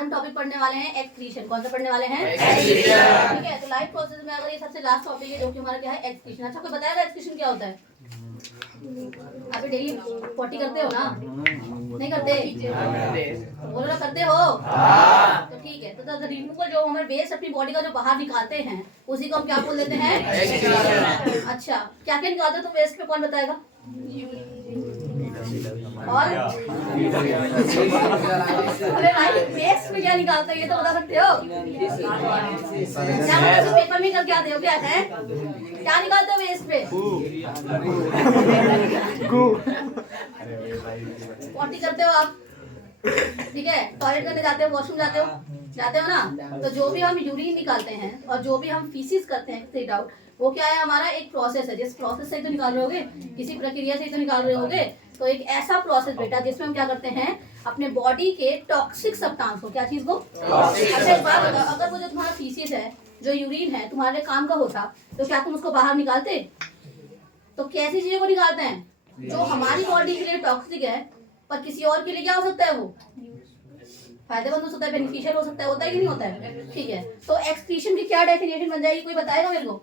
हम टॉपिक पढ़ने वाले हैं एक्सक्रीशन। कौन सा पढ़ने वाले हैं? एक्सक्रीशन। ठीक है, तो लाइफ प्रोसेस में अगर ये सबसे लास्ट टॉपिक है जो कि हमारा क्या है, एक्सक्रीशन। अच्छा, कोई बताएगा एक्सक्रीशन क्या होता है? आप डेली पॉटी करते हो ना? नहीं करते? बोलो ना, करते हो? तो ठीक है, तो रिमूवल जो हमारे वेस्ट अपनी बॉडी का जो बाहर निकालते हैं उसी को हम क्या बोल देते हैं? अच्छा, क्या क्या निकालते हो तुम वेस्ट पे, कौन बताएगा? और अरे भाई, वेस्ट में क्या निकालते हो ये तो बता सकते हो? क्या पेपर में क्या आते हो, क्या है, क्या निकालते हो वेस्ट पे? पॉटी करते हो आप, ठीक है, टॉयलेट करने जाते हो, वॉशरूम जाते हो ना? तो जो भी हम यूरिन निकालते हैं और जो भी हम फीसिस करते हैं स्ट्रेट आउट, वो क्या है, हमारा एक प्रोसेस है। जिस प्रोसेस से तो निकाल रहे होगे, किसी प्रक्रिया से तो निकाल रहे होगे, तो एक ऐसा प्रोसेस बेटा जिसमें हम क्या करते हैं, अपने बॉडी के टॉक्सिक सब्सटेंस को, क्या चीज को, अच्छा एक बात बताओ, अगर वो जो तुम्हारा फीसिस है, जो यूरिन है, तुम्हारे काम का होता, तो क्या तुम उसको बाहर निकालते? तो कैसी चीजों को निकालते हैं? जो हमारी बॉडी के लिए टॉक्सिक है पर किसी और के लिए क्या हो सकता है, वो फायदेमंद हो सकता है, बेनिफिशियल हो सकता है, होता है कि नहीं होता है? ठीक है, तो एक्सक्रीशन की क्या डेफिनेशन बन जाएगी, कोई बताएगा मेरे को?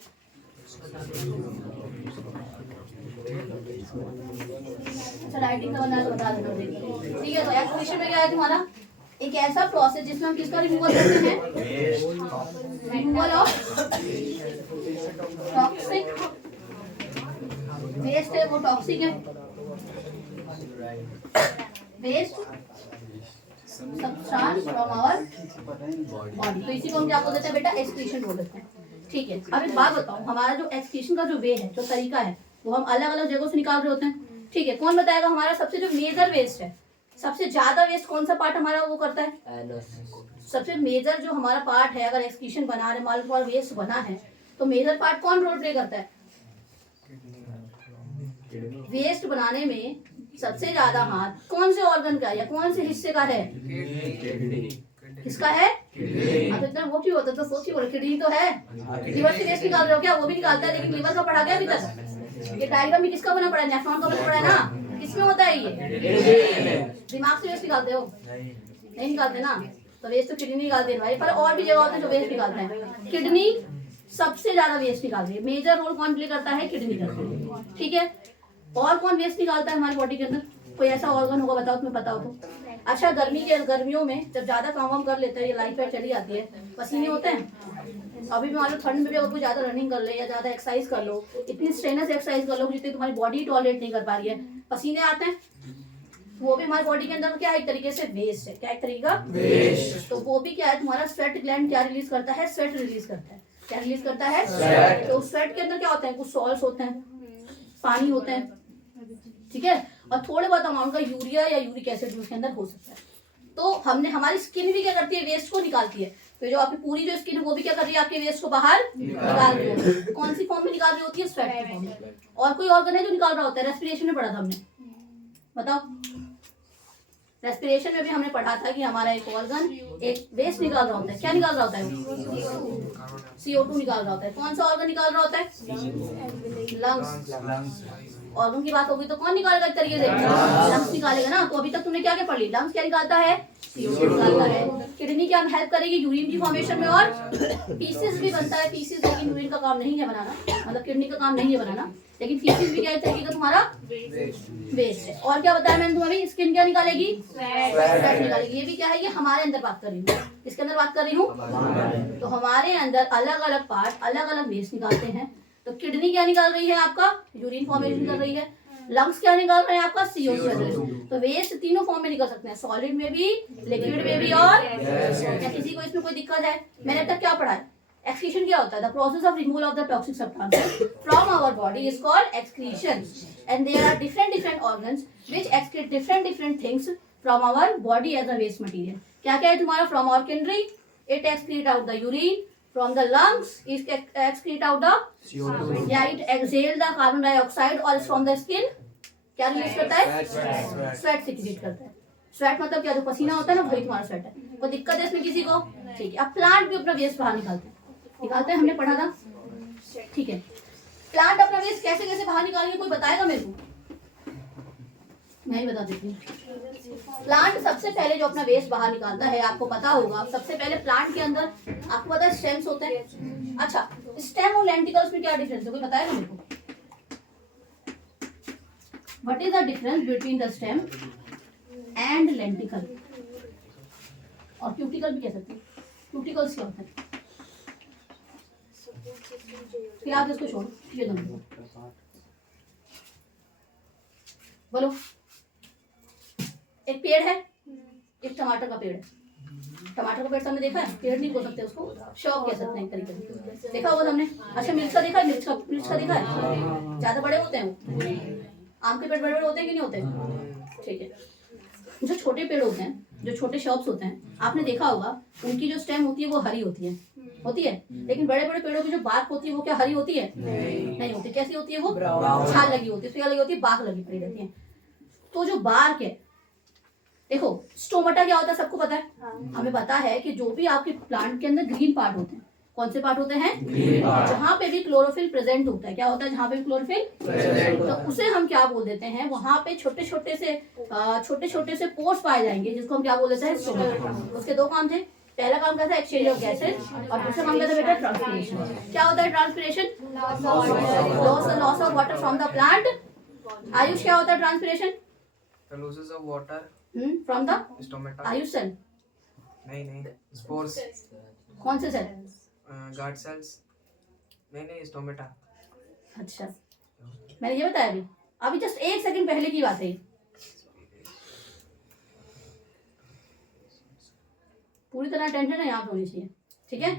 अच्छा, राइटिंग का बना तो बता दो। ठीक है, तो एक्सक्रीशन में क्या है तुम्हारा, एक ऐसा प्रोसेस जिसमें हम किसका रिमूवल करते हैं? रिमूवल ऑफ टॉक्सिक वेस्ट है, वो टॉक्सिक है, waste substance from our body. तो इसी को हम क्या बोल देते हैं बेटा, एक्सक्रीशन बोल देते हैं। ठीक है, अब एक बात बताओ, हमारा जो एक्सक्रीशन का जो वे है, जो तरीका है, वो हम अलग अलग जगहों से निकाल रहे होते हैं। ठीक है, कौन बताएगा हमारा सबसे जो मेजर वेस्ट है, सबसे ज्यादा वेस्ट कौन सा पार्ट हमारा वो करता है? सबसे मेजर जो हमारा पार्ट है, अगर एक्सक्रीशन बना रहे, मान लो वेस्ट बना है, तो मेजर पार्ट कौन रोल प्ले करता है? वेस्ट बनाने में सबसे ज्यादा हाथ कौन से ऑर्गन का या कौन से हिस्से का है? किसका है? अब इतना वो क्यों होता है, तो सोचिए, बोले किडनी तो है, लीवर से वेस्ट निकाल रहे हो क्या? वो भी निकालता है, लेकिन लीवर का पढ़ा गया अभी तक? ये डायग्राम भी किसका बना पड़ा है? नेफ्रॉन का बना पड़ा है ना? किसमें होता है ये? दिमाग से वेस्ट निकालते हो? नहीं निकालते ना, तो वेस्ट तो किडनी निकालते हैं भाई, पर और भी जगह होते हैं जो वेस्ट निकालते हैं। किडनी सबसे ज्यादा वेस्ट निकालती है, मेजर रोल कौन प्ले करता है? किडनी करता है। ठीक है, और कौन वेस्ट निकालता है हमारी बॉडी के अंदर? कोई ऐसा ऑर्गन होगा, बताओ, तुम्हें पता हो तो। अच्छा, गर्मियों में जब ज्यादा काम वाम कर लेते हैं, ये लाइफ पे चली जाती है, पसीने होते हैं। अभी भी मान लो ठंड में भी अगर कोई ज्यादा रनिंग कर ले या ज्यादा एक्सरसाइज कर लो, इतनी स्ट्रेनस एक्सरसाइज कर लो जितनी तुम्हारी बॉडी टॉलरेट नहीं कर पा रही है, पसीने आते हैं, वो भी हमारी बॉडी के अंदर क्या है, एक तरीके से वेस्ट है। क्या एक तरीका वेस्ट? तो वो भी क्या है, तुम्हारा स्वेट ग्लैंड क्या रिलीज करता है? स्वेट रिलीज करता है। क्या रिलीज करता है? स्वेट। तो स्वेट के अंदर क्या होता है, कुछ सॉल्ट्स होते हैं, पानी होते हैं, ठीक है, और थोड़े बहुत अमाउंट का यूरिया या यूरिक एसिड उसके अंदर हो सकता है। तो हमने, हमारी स्किन भी क्या करती है, वेस्ट को निकालती है। तो जो आपकी पूरी जो स्किन है वो भी क्या कर रही है, आपके वेस्ट को बाहर निकाल रही है। कौन सी फॉर्म में निकाल रही होती है? स्वेट की फॉर्म में। और कोई ऑर्गन है जो निकाल रहा होता है? रेस्पिरेशन में पढ़ा था हमने, बताओ। रेस्पिरेशन में भी हमने पढ़ा था कि हमारा एक ऑर्गन एक वेस्ट निकाल रहा होता है। क्या निकाल रहा होता है? CO2 निकाल रहा होता है। कौन सा ऑर्गन निकाल रहा होता है? लंग्स। ऑर्गन की बात होगी तो कौन निकालेगा एक तरीके से? लंग्स निकालेगा ना। तो अभी तक तुमने क्या क्या पढ़ ली? लंग्स क्या निकालता है? CO2 निकालता है। किडनी क्या हेल्प करेगी? यूरिन की फॉर्मेशन में, और फीसिस भी बनता है। फीसिस लेकिन यूरिन का काम नहीं है बनाना, मतलब किडनी का काम नहीं है बनाना, लेकिन फीसिस भी क्या एक तरीके का तुम्हारा वेस्ट है। और क्या बताया मैंने तुम्हें? अभी स्किन क्या निकालेगी? स्वेट निकालेगी। ये भी क्या है, ये हमारे अंदर बात कर रही हूँ। किसके अंदर बात कर रही हूँ? तो हमारे अंदर अलग अलग पार्ट अलग अलग वेस्ट निकालते हैं। तो किडनी क्या निकाल रही है? आपका यूरिन फॉर्मेशन कर रही है। लंग्स क्या निकाल रहे हैं? आपका CO2। तो वेस्ट तीनों फॉर्म में निकल सकते हैं, सॉलिड में भी, लिक्विड में भी, और या किसी को इसमें कोई दिक्कत है? मैंने अब तक क्या पढ़ा है? एक्सक्रीशन क्या होता है? The process of removal of the toxic substances from our body is called excretion, and there are different organs which excrete different things from our body as a waste material. क्या क्या है तुम्हारा? From our kidney it excrete out the urine, from the lungs it excrete out the CO2, yeah, it exhale the carbon dioxide, और from the skin क्या release करता है? Sweat secrete करता है। स्वेट मतलब क्या, जो पसीना होता है ना, वही तुम्हारा स्वेट है। कोई दिक्कत है इसमें किसी को? ठीक है। अब प्लांट भी अपना वेस्ट बाहर निकालते हैं, हमने पढ़ा था, ठीक है। प्लांट अपना वेस्ट कैसे कैसे बाहर निकालेंगे, कोई बताएगा मेरे को? मैं ही बता देती हूँ। प्लांट सबसे पहले जो अपना वेस्ट बाहर निकालता है, आपको पता होगा, सबसे पहले प्लांट के अंदर आपको पता है स्टेम्स होते हैं। अच्छा, स्टेम और लेंटिकल्स में क्या डिफरेंस है, कोई बताएगा मेरे को? What is the difference between the stem and lenticel? और क्यूटिकल भी कह सकते हैं। क्यूटिकल्स क्या होता है? फिर आप इसको छोड़ो, ये दोनों बोलो। एक पेड़ है, एक टमाटर का पेड़ है। टमाटर का पेड़ सबने देखा है, पेड़ नहीं बोल सकते उसको, शॉप कह सकते हैं एक तरीके से, देखा होगा हमने। अच्छा, मिर्च का देखा है? मिर्च का देखा है? ज्यादा बड़े होते हैं वो। आम के पेड़ बड़े बड़े होते हैं कि नहीं होते? ठीक है। जो छोटे पेड़ होते हैं, जो छोटे शॉप्स होते हैं, आपने देखा होगा उनकी जो स्टेम होती है वो हरी होती है। लेकिन बड़े बड़े पेड़ों की जो बार्क होती है वो क्या हरी होती है? नहीं होती। कैसी होती है वो? छाल लगी होती है। क्या लगी होती है? बार्क लगी पड़ी रहती है। तो जो बार्क है, देखो स्टोमेटा क्या होता है सबको पता है। हमें पता है कि जो भी आपके प्लांट के अंदर ग्रीन पार्ट होते हैं, कौन से पार्ट होते हैं? जहाँ पे भी क्लोरोफिल प्रेजेंट होता है, क्या होता है जहाँ पे भी क्लोरोफिल प्रेजेंट, तो उसे हम क्या बोल देते हैं? वहाँ पे छोटे छोटे से पोर्स पाए जाएंगे, जिसको हम क्या बोल देते हैं? स्टोमेटा। उसके दो काम थे। पहला काम क्या था? एक्सचेंज ऑफ गैसेज, और दूसरा काम क्या था बेटा? ट्रांसपिरेशन। क्या होता है transpiration? Loss of water from the plant. Ayush, क्या होता है transpiration? losses of water from the stomata Ayush cell. नहीं spores कौन से सेल? guard cells नहीं stomata। अच्छा, मैंने ये बताया अभी जस्ट 1 सेकंड पहले की बात है। पूरी तरह टेंशन है यहाँ पे होनी चाहिए, ठीक है?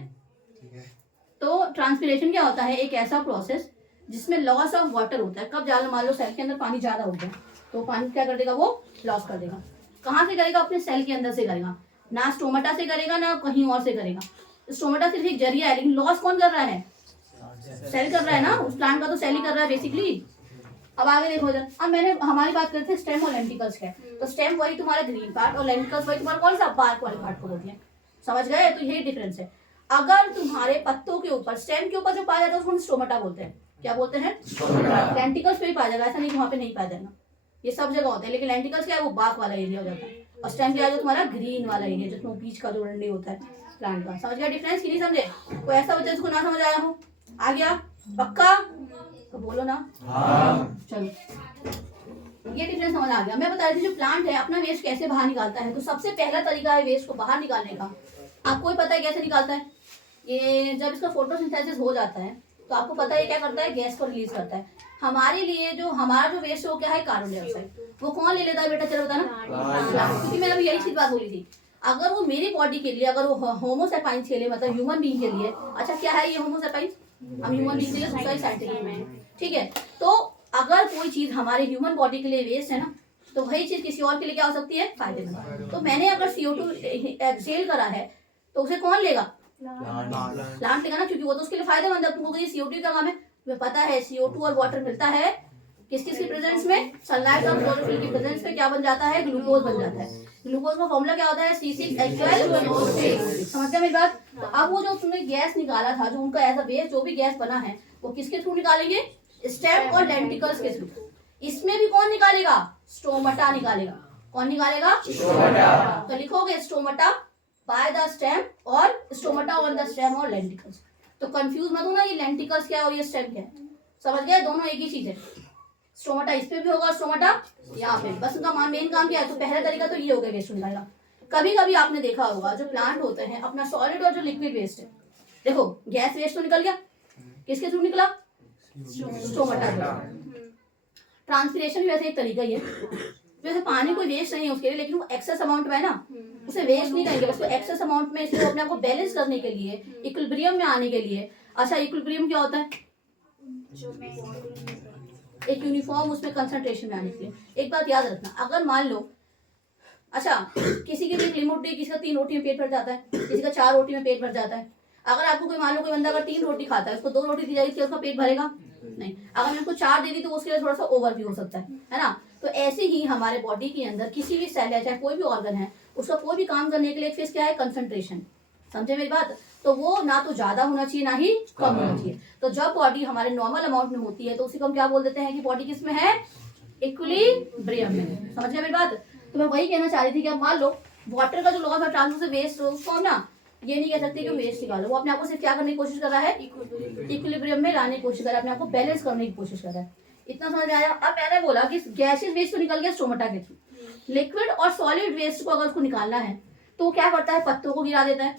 तो ट्रांसपिरेशन क्या होता है? एक ऐसा प्रोसेस जिसमें लॉस ऑफ वाटर होता है। कब ज्यादा, मान लो सेल के अंदर पानी ज्यादा हो गया तो पानी क्या कर देगा? वो लॉस कर देगा। कहाँ से करेगा? अपने सेल के अंदर से करेगा, ना स्टोमेटा से करेगा ना कहीं और से करेगा। स्टोमेटा सिर्फ एक जरिया है, लेकिन लॉस कौन कर रहा है? सेल कर रहा है ना, उस प्लांट का तो सेल ही कर रहा है बेसिकली। अब आगे देखो इधर, अब मैंने हमारी बात करते हैं स्टेम और लेंटिकल्स के। तो स्टेम वही तुम्हारा ग्रीन पार्ट और लेंटिकल्स वही तुम्हारा कौन सा? बार्क वाले पार्ट को बोलते हैं। समझ गए? तो यही डिफरेंस है। अगर तुम्हारे पत्तों के ऊपर, स्टेम के ऊपर जो पाया जाता है उसको स्टोमेटा बोलते हैं। क्या बोलते हैं? लेंटिकल्स पे भी पाया जाएगा, ऐसा नहीं वहाँ पे नहीं पाया जाएगा, ये सब जगह होता है। लेकिन लेंटिकल्स क्या है? वो बार्क वाला एरिया हो जाता है। और स्टेम क्या है? जो तुम्हारा ग्रीन वाला एरिया, जिसमें बीच का जो डंडी होता है प्लांट का। समझ गया डिफरेंस कि नहीं समझे? कोई ऐसा बच्चा जिसको ना समझ आया हो? आ गया? पक्का? तो बोलो ना। चलो, ये डिफरेंस समझ आ गया। मैं बता रही थी जो प्लांट है अपना वेस्ट कैसे बाहर निकालता है। तो सबसे पहला तरीका है वेस्ट को बाहर निकालने का, आपको ही पता है कैसे निकालता है। ये जब इसका फोटोसिंथेसिस हो जाता है तो आपको पता है क्या करता है? गैस को रिलीज करता है। हमारे लिए जो हमारा जो वेस्ट है वो क्या है? Carbon dioxide. वो कौन ले लेता है बेटा? चलो बताना। क्योंकि मैंने अभी यही चीज बात बोली थी, अगर वो मेरी बॉडी के लिए, अगर वो होमोसेपाइंस के लिए, मतलब ह्यूमन बीइंग के लिए, अच्छा क्या है ये होमोसेपाइंस? हम ह्यूमन बीइंग के लिए सोसाइटी साइंटिफिक में, ठीक है? तो अगर कोई चीज हमारे ह्यूमन बॉडी के लिए वेस्ट है ना, तो वही चीज किसी और के लिए क्या हो सकती है? फायदेमंद। तो मैंने अगर CO2 एक्सहेल करा है तो उसे कौन लेगा? प्लांट लेगा ना, क्योंकि वो तो उसके लिए फायदेमंद है। तुमको ये CO2 का काम है, तुम्हें पता है CO2 और वाटर मिलता है किस किस की प्रेजेंस में? सनलाइट और क्लोरोफिल की प्रेजेंस में क्या बन जाता है? ग्लूकोज बन जाता है। ग्लूकोज का फॉर्मूला क्या होता है? C6H12O6। समझ गए मेरी बात? तो अब वो जो तुमने गैस निकाला था, जो उनका ऐसा वेस्ट जो भी गैस बना है, वो किसके थ्रू निकालेंगे? स्टेम और लेंटिकल्स के थ्रू। इसमें भी कौन निकालेगा? स्टोमेटा निकालेगा। कौन निकालेगा? स्टोमेटा। तो लिखोगे स्टोमेटा बाय द स्टेम और स्टोमेटा ऑन द स्टेम और लेंटिकल्स। तो कंफ्यूज मत होना, ये लेंटिकल्स क्या है और ये स्टेम क्या है। समझ गए? दोनों एक ही चीज है। स्टोमेटा इस पे भी होगा, स्टोमेटा यहाँ पे। बस उनका मेन काम क्या है? तो पहला तरीका तो ये हो गया वेस्ट निकालना। कभी कभी आपने देखा होगा जो प्लांट होते हैं, अपना सॉलिड और जो लिक्विड वेस्ट है, देखो गैस वेस्ट तो निकल गया, किसके थ्रू निकला? स्टोमेटा। ट्रांसपिरेशन भी वैसे एक तरीका ही है। वैसे पानी कोई वेस्ट नहीं है उसके लिए, लेकिन वो एक्सेस अमाउंट में है ना, उसे वेस्ट नहीं करेंगे, बस एक्सेस अमाउंट में इसलिए अपने आप को बैलेंस करने के लिए, इक्विलिब्रियम में आने के लिए। अच्छा, इक्विलिब्रियम क्या होता है? एक यूनिफॉर्म उसमें कंसंट्रेशन में आने के लिए। एक बात याद रखना, अगर मान लो, अच्छा किसी की भी 1 रोटी, किसी का 3 रोटी में पेट भर जाता है, किसी का 4 रोटी में पेट भर जाता है। अगर आपको कोई, मान लो कोई बंदा अगर 3 रोटी खाता है, उसको 2 रोटी दी जाएगी, क्या उसका पेट भरेगा? नहीं। अगर मैं उसको 4 दे दी तो उसके लिए थोड़ा सा ओवर भी हो सकता है ना? तो ऐसे ही हमारे बॉडी के अंदर किसी भी सेल है, चाहे कोई भी ऑर्गन है, उसका कोई भी काम करने के लिए फिर क्या है? कंसंट्रेशन। समझे मेरी बात? तो वो ना तो ज्यादा होना चाहिए ना ही कम होना चाहिए। तो जब बॉडी हमारे नॉर्मल अमाउंट में होती है तो उसी को हम क्या बोल देते हैं कि बॉडी किस में है? इक्विलिब्रियम में। समझ गए मेरी बात? तो मैं वही कहना चाह रही थी कि अब मान लो वाटर का जो लॉ था ट्रांसफर से वेस्ट, उसको हम ना ये नहीं कह सकते कि वेस्ट निकालो, वो अपने आप को सिर्फ क्या करने की कोशिश कर रहा है, इक्विलिब्रियम में लाने की कोशिश कर रहा है, अपने आप को बैलेंस करने की कोशिश कर रहा है। इतना समझ में आया। अब मैंने बोला कि गैसियस वेस्ट तो निकल गया स्टोमेटा के थ्रू, लिक्विड और सॉलिड वेस्ट को अगर उसको निकालना है तो क्या करता है, पत्तों को गिरा देता है।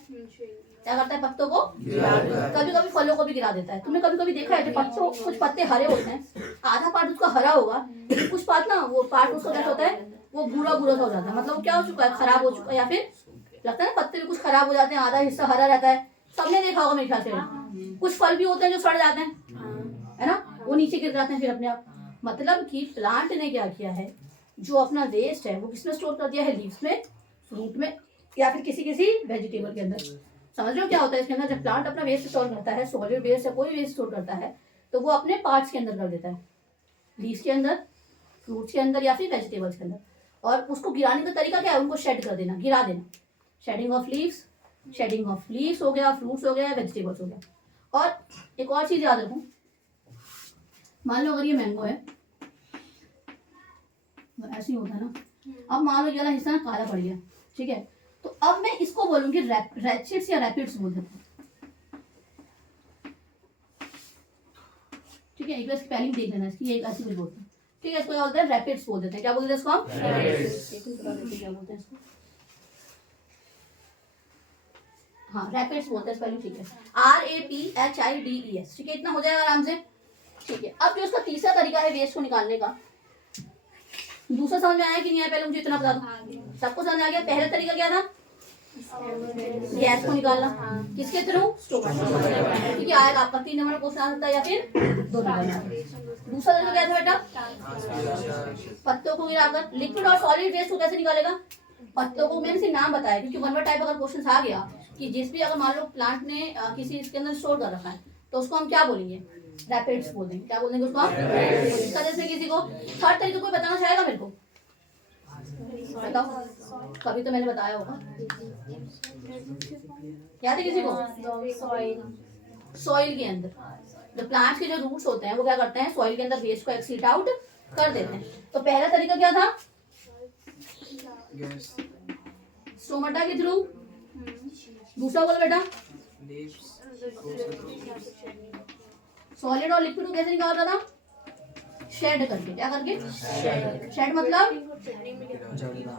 क्या करता है, पत्तों को, कभी कभी फलों को भी गिरा देता है। तुमने कभी कभी देखा है कि पत्तों, कुछ पत्ते हरे होते हैं, आधा पार्ट उसका हरा होगा, लेकिन कुछ पार्ट ना वो पार्ट उसका क्या होता है, वो भूरा भूरा सा हो जाता है, मतलब वो क्या हो चुका है, खराब हो चुका है, या फिर लगता है ना पत्ते भी कुछ खराब हो जाते हैं, आधा हिस्सा हरा रहता है। सबने देखा होगा मेरे ख्याल से। कुछ फल भी होते हैं जो सड़ जाते हैं, है ना, वो नीचे गिर जाते हैं फिर अपने आप। मतलब कि प्लांट ने क्या किया है, जो अपना वेस्ट है वो किसमें स्टोर कर दिया है, लीव्स में, फ्रूट में, या फिर किसी किसी वेजिटेबल के अंदर। समझ रहे हो क्या होता है इसके अंदर, जब प्लांट अपना वेस्ट स्टोर करता है, सॉलिड वेस्ट या कोई वेस्ट स्टोर करता है, तो वो अपने पार्ट्स के अंदर कर देता है, लीव्स के अंदर, फ्रूट्स के अंदर या फिर वेजिटेबल्स के अंदर। और उसको गिराने का तरीका क्या है, उनको शेड कर देना, गिरा देना। Shedding of leaves, shedding of leaves हो गया, फ्रूट्स हो गया, वेजिटेबल्स हो गया। और एक और चीज याद रखो, मान लो अगर ये मैंगो है, ऐसे ही होता है ना। अब मान लो ये वाला हिस्सा ना काला पड़ गया, ठीक है, तो अब मैं इसको बोलूंगी रैचिड्स या रैपिड्स बोल देते हैं, ठीक है। एक बार स्पेलिंग देख लेना इसकी, एक ऐसी कुछ बोलते हैं, ठीक है। इसको क्या बोलते हैं, रैपिड्स बोल देते हैं। क्या बोलते हैं इसको हम, क्या बोलते हैं इसको, हाँ रैपिड्स बोलते हैं, स्पेलिंग ठीक है, RAPHIDES, ठीक है। इतना हो जाएगा आराम से, ठीक है। अब जो इसका तीसरा तरीका है वेस्ट को निकालने का, दूसरा समझ में आया कि नहीं आया, पहले मुझे इतना बता दो, सबको समझ आ गया। पहला तरीका क्या था, गैस को निकालना, किसके थ्रू, स्टोमेटा, ठीक है। आएगा आपका 3 नंबर क्वेश्चन आ सकता है या फिर 2 नंबर। दूसरा तरीका क्या था बेटा, पत्तों को गिराकर। लिक्विड और सॉलिड वेस्ट को कैसे निकालेगा, पत्तों को मैंने सिर्फ नाम बताया, क्योंकि वन वर्ड टाइप अगर क्वेश्चन आ गया कि जिस भी, अगर मान लो प्लांट ने किसी इसके अंदर स्टोर कर रखा है, तो उसको हम क्या बोलेंगे, रैपिड्स बोल देंगे। क्या बोल देंगे उसको, इसका जैसे किसी को थर्ड तरीके कोई बताना चाहेगा मेरे को, बताओ, कभी तो मैंने बताया होगा, याद है किसी को, सॉइल के अंदर जो प्लांट्स के जो रूट्स होते हैं वो क्या करते हैं, सॉइल के अंदर वेस्ट को एक्सीट आउट कर देते हैं। तो पहला तरीका क्या था, स्टोमेटा के थ्रू। दूसरा बोलो बेटा, सॉलिड और लिक्विड को कैसे निकाल रहा था, शेड करके। क्या करके, शेड मतलब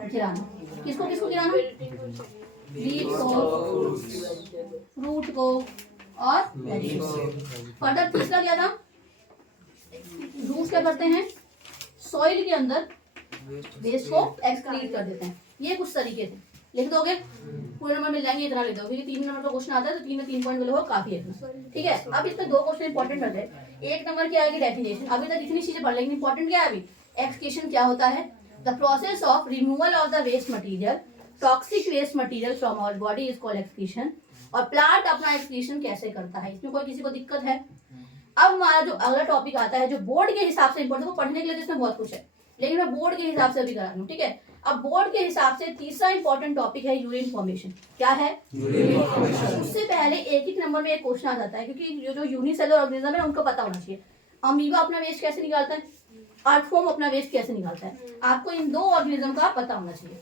गिराना। किसको किसको गिराना, लीव्स को, फ्रूट को और फर्दर। तीसरा क्या था, रूट्स क्या करते हैं, सॉइल के अंदर वेस्ट को एक्सक्रीट कर देते हैं। ये कुछ तरीके थे, लिख दोगे, पूरे नंबर मिल जाएंगे, इतना लिख दोगे, क्योंकि 3 नंबर का क्वेश्चन आता है तो 3 में 3 पॉइंट मिले हो काफी है, ठीक है। अब इसमें 2 क्वेश्चन इंपॉर्टेंट मिल रहे। 1 नंबर की आएगी डेफिनेशन, अभी तक इतनी चीजें पढ़, लेकिन इंपॉर्टेंट क्या है अभी, एक्सक्रीशन क्या होता है, the process of removal of the waste material, toxic waste material from our body is called excretion. और प्लांट अपना एक्सक्रीशन कैसे करता है, इसमें कोई किसी को दिक्कत है। अब हमारा जो अगला टॉपिक आता है, जो बोर्ड के हिसाब से इंपॉर्टेंट, पढ़ने के लिए इसमें बहुत कुछ है, लेकिन मैं बोर्ड के हिसाब से अभी करा रही हूँ, ठीक है। अब बोर्ड के हिसाब से तीसरा इंपॉर्टेंट टॉपिक है यूरिन फॉर्मेशन। क्या है, उससे पहले एक नंबर में एक क्वेश्चन आ जाता है, क्योंकि जो यूनिसेलुलर ऑर्गेनिज्म है उनको पता होना चाहिए, अमीबा अपना वेस्ट कैसे निकालता है, अर्थवॉर्म अपना वेस्ट कैसे निकालता है। आपको इन 2 ऑर्गेनिज्म का पता होना चाहिए।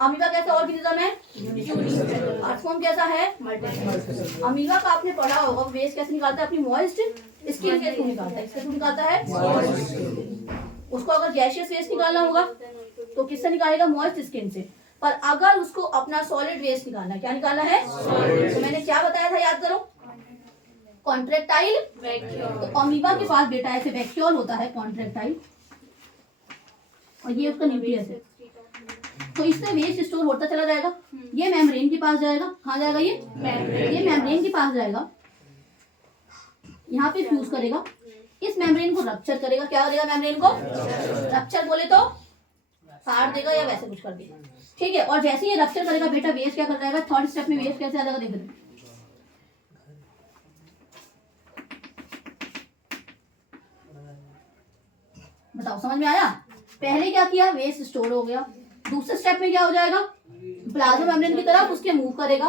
अमीबा कैसा ऑर्गेनिज्म है, यूनिसेलुलर। अर्थवॉर्म कैसा है, मल्टीसेलुलर। अमीबा का आपने पढ़ा होगा, वेस्ट कैसे निकालता है, अपनी मॉइस्ट स्किन के थ्रू निकालता है। इसके थ्रू निकालता है, उसको अगर गैसियस वेस्ट निकालना होगा तो किससे निकालेगा, मॉइस्ट स्किन से। पर अगर उसको अपना सॉलिड वेस्ट निकालना है, क्या निकालना है, तो मैंने क्या बताया था, याद करो, कॉन्ट्रेक्टाइल वैक्यूल। तो अमीबा के पास बेटा ऐसे वैक्यूल होता है, कॉन्ट्रेक्टाइल, और ये उसका न्यूक्लियस है। तो इसमें वेस्ट स्टोर होता चला जाएगा, ये मेम्ब्रेन के पास जाएगा। कहाँ जाएगा ये मेम्ब्रेन के पास जाएगा, यहाँ पे फ्यूज करेगा, इस मेम्ब्रेन को रप्चर करेगा। क्या करेगा, मेम्ब्रेन को रप्चर बोले तो फाड़ देगा या वैसे कुछ कर देगा, ठीक है। और जैसे ये रप्चर करेगा बेटा, वेस्ट क्या कर जाएगा, थर्ड स्टेप में वेस्ट कैसे आ जाएगा, देख लो, बताओ समझ में आया। पहले क्या किया, वेस्ट स्टोर हो गया, दूसरे स्टेप में क्या हो जाएगा, प्लाज्मा मेम्ब्रेन की तरफ उसके मूव करेगा,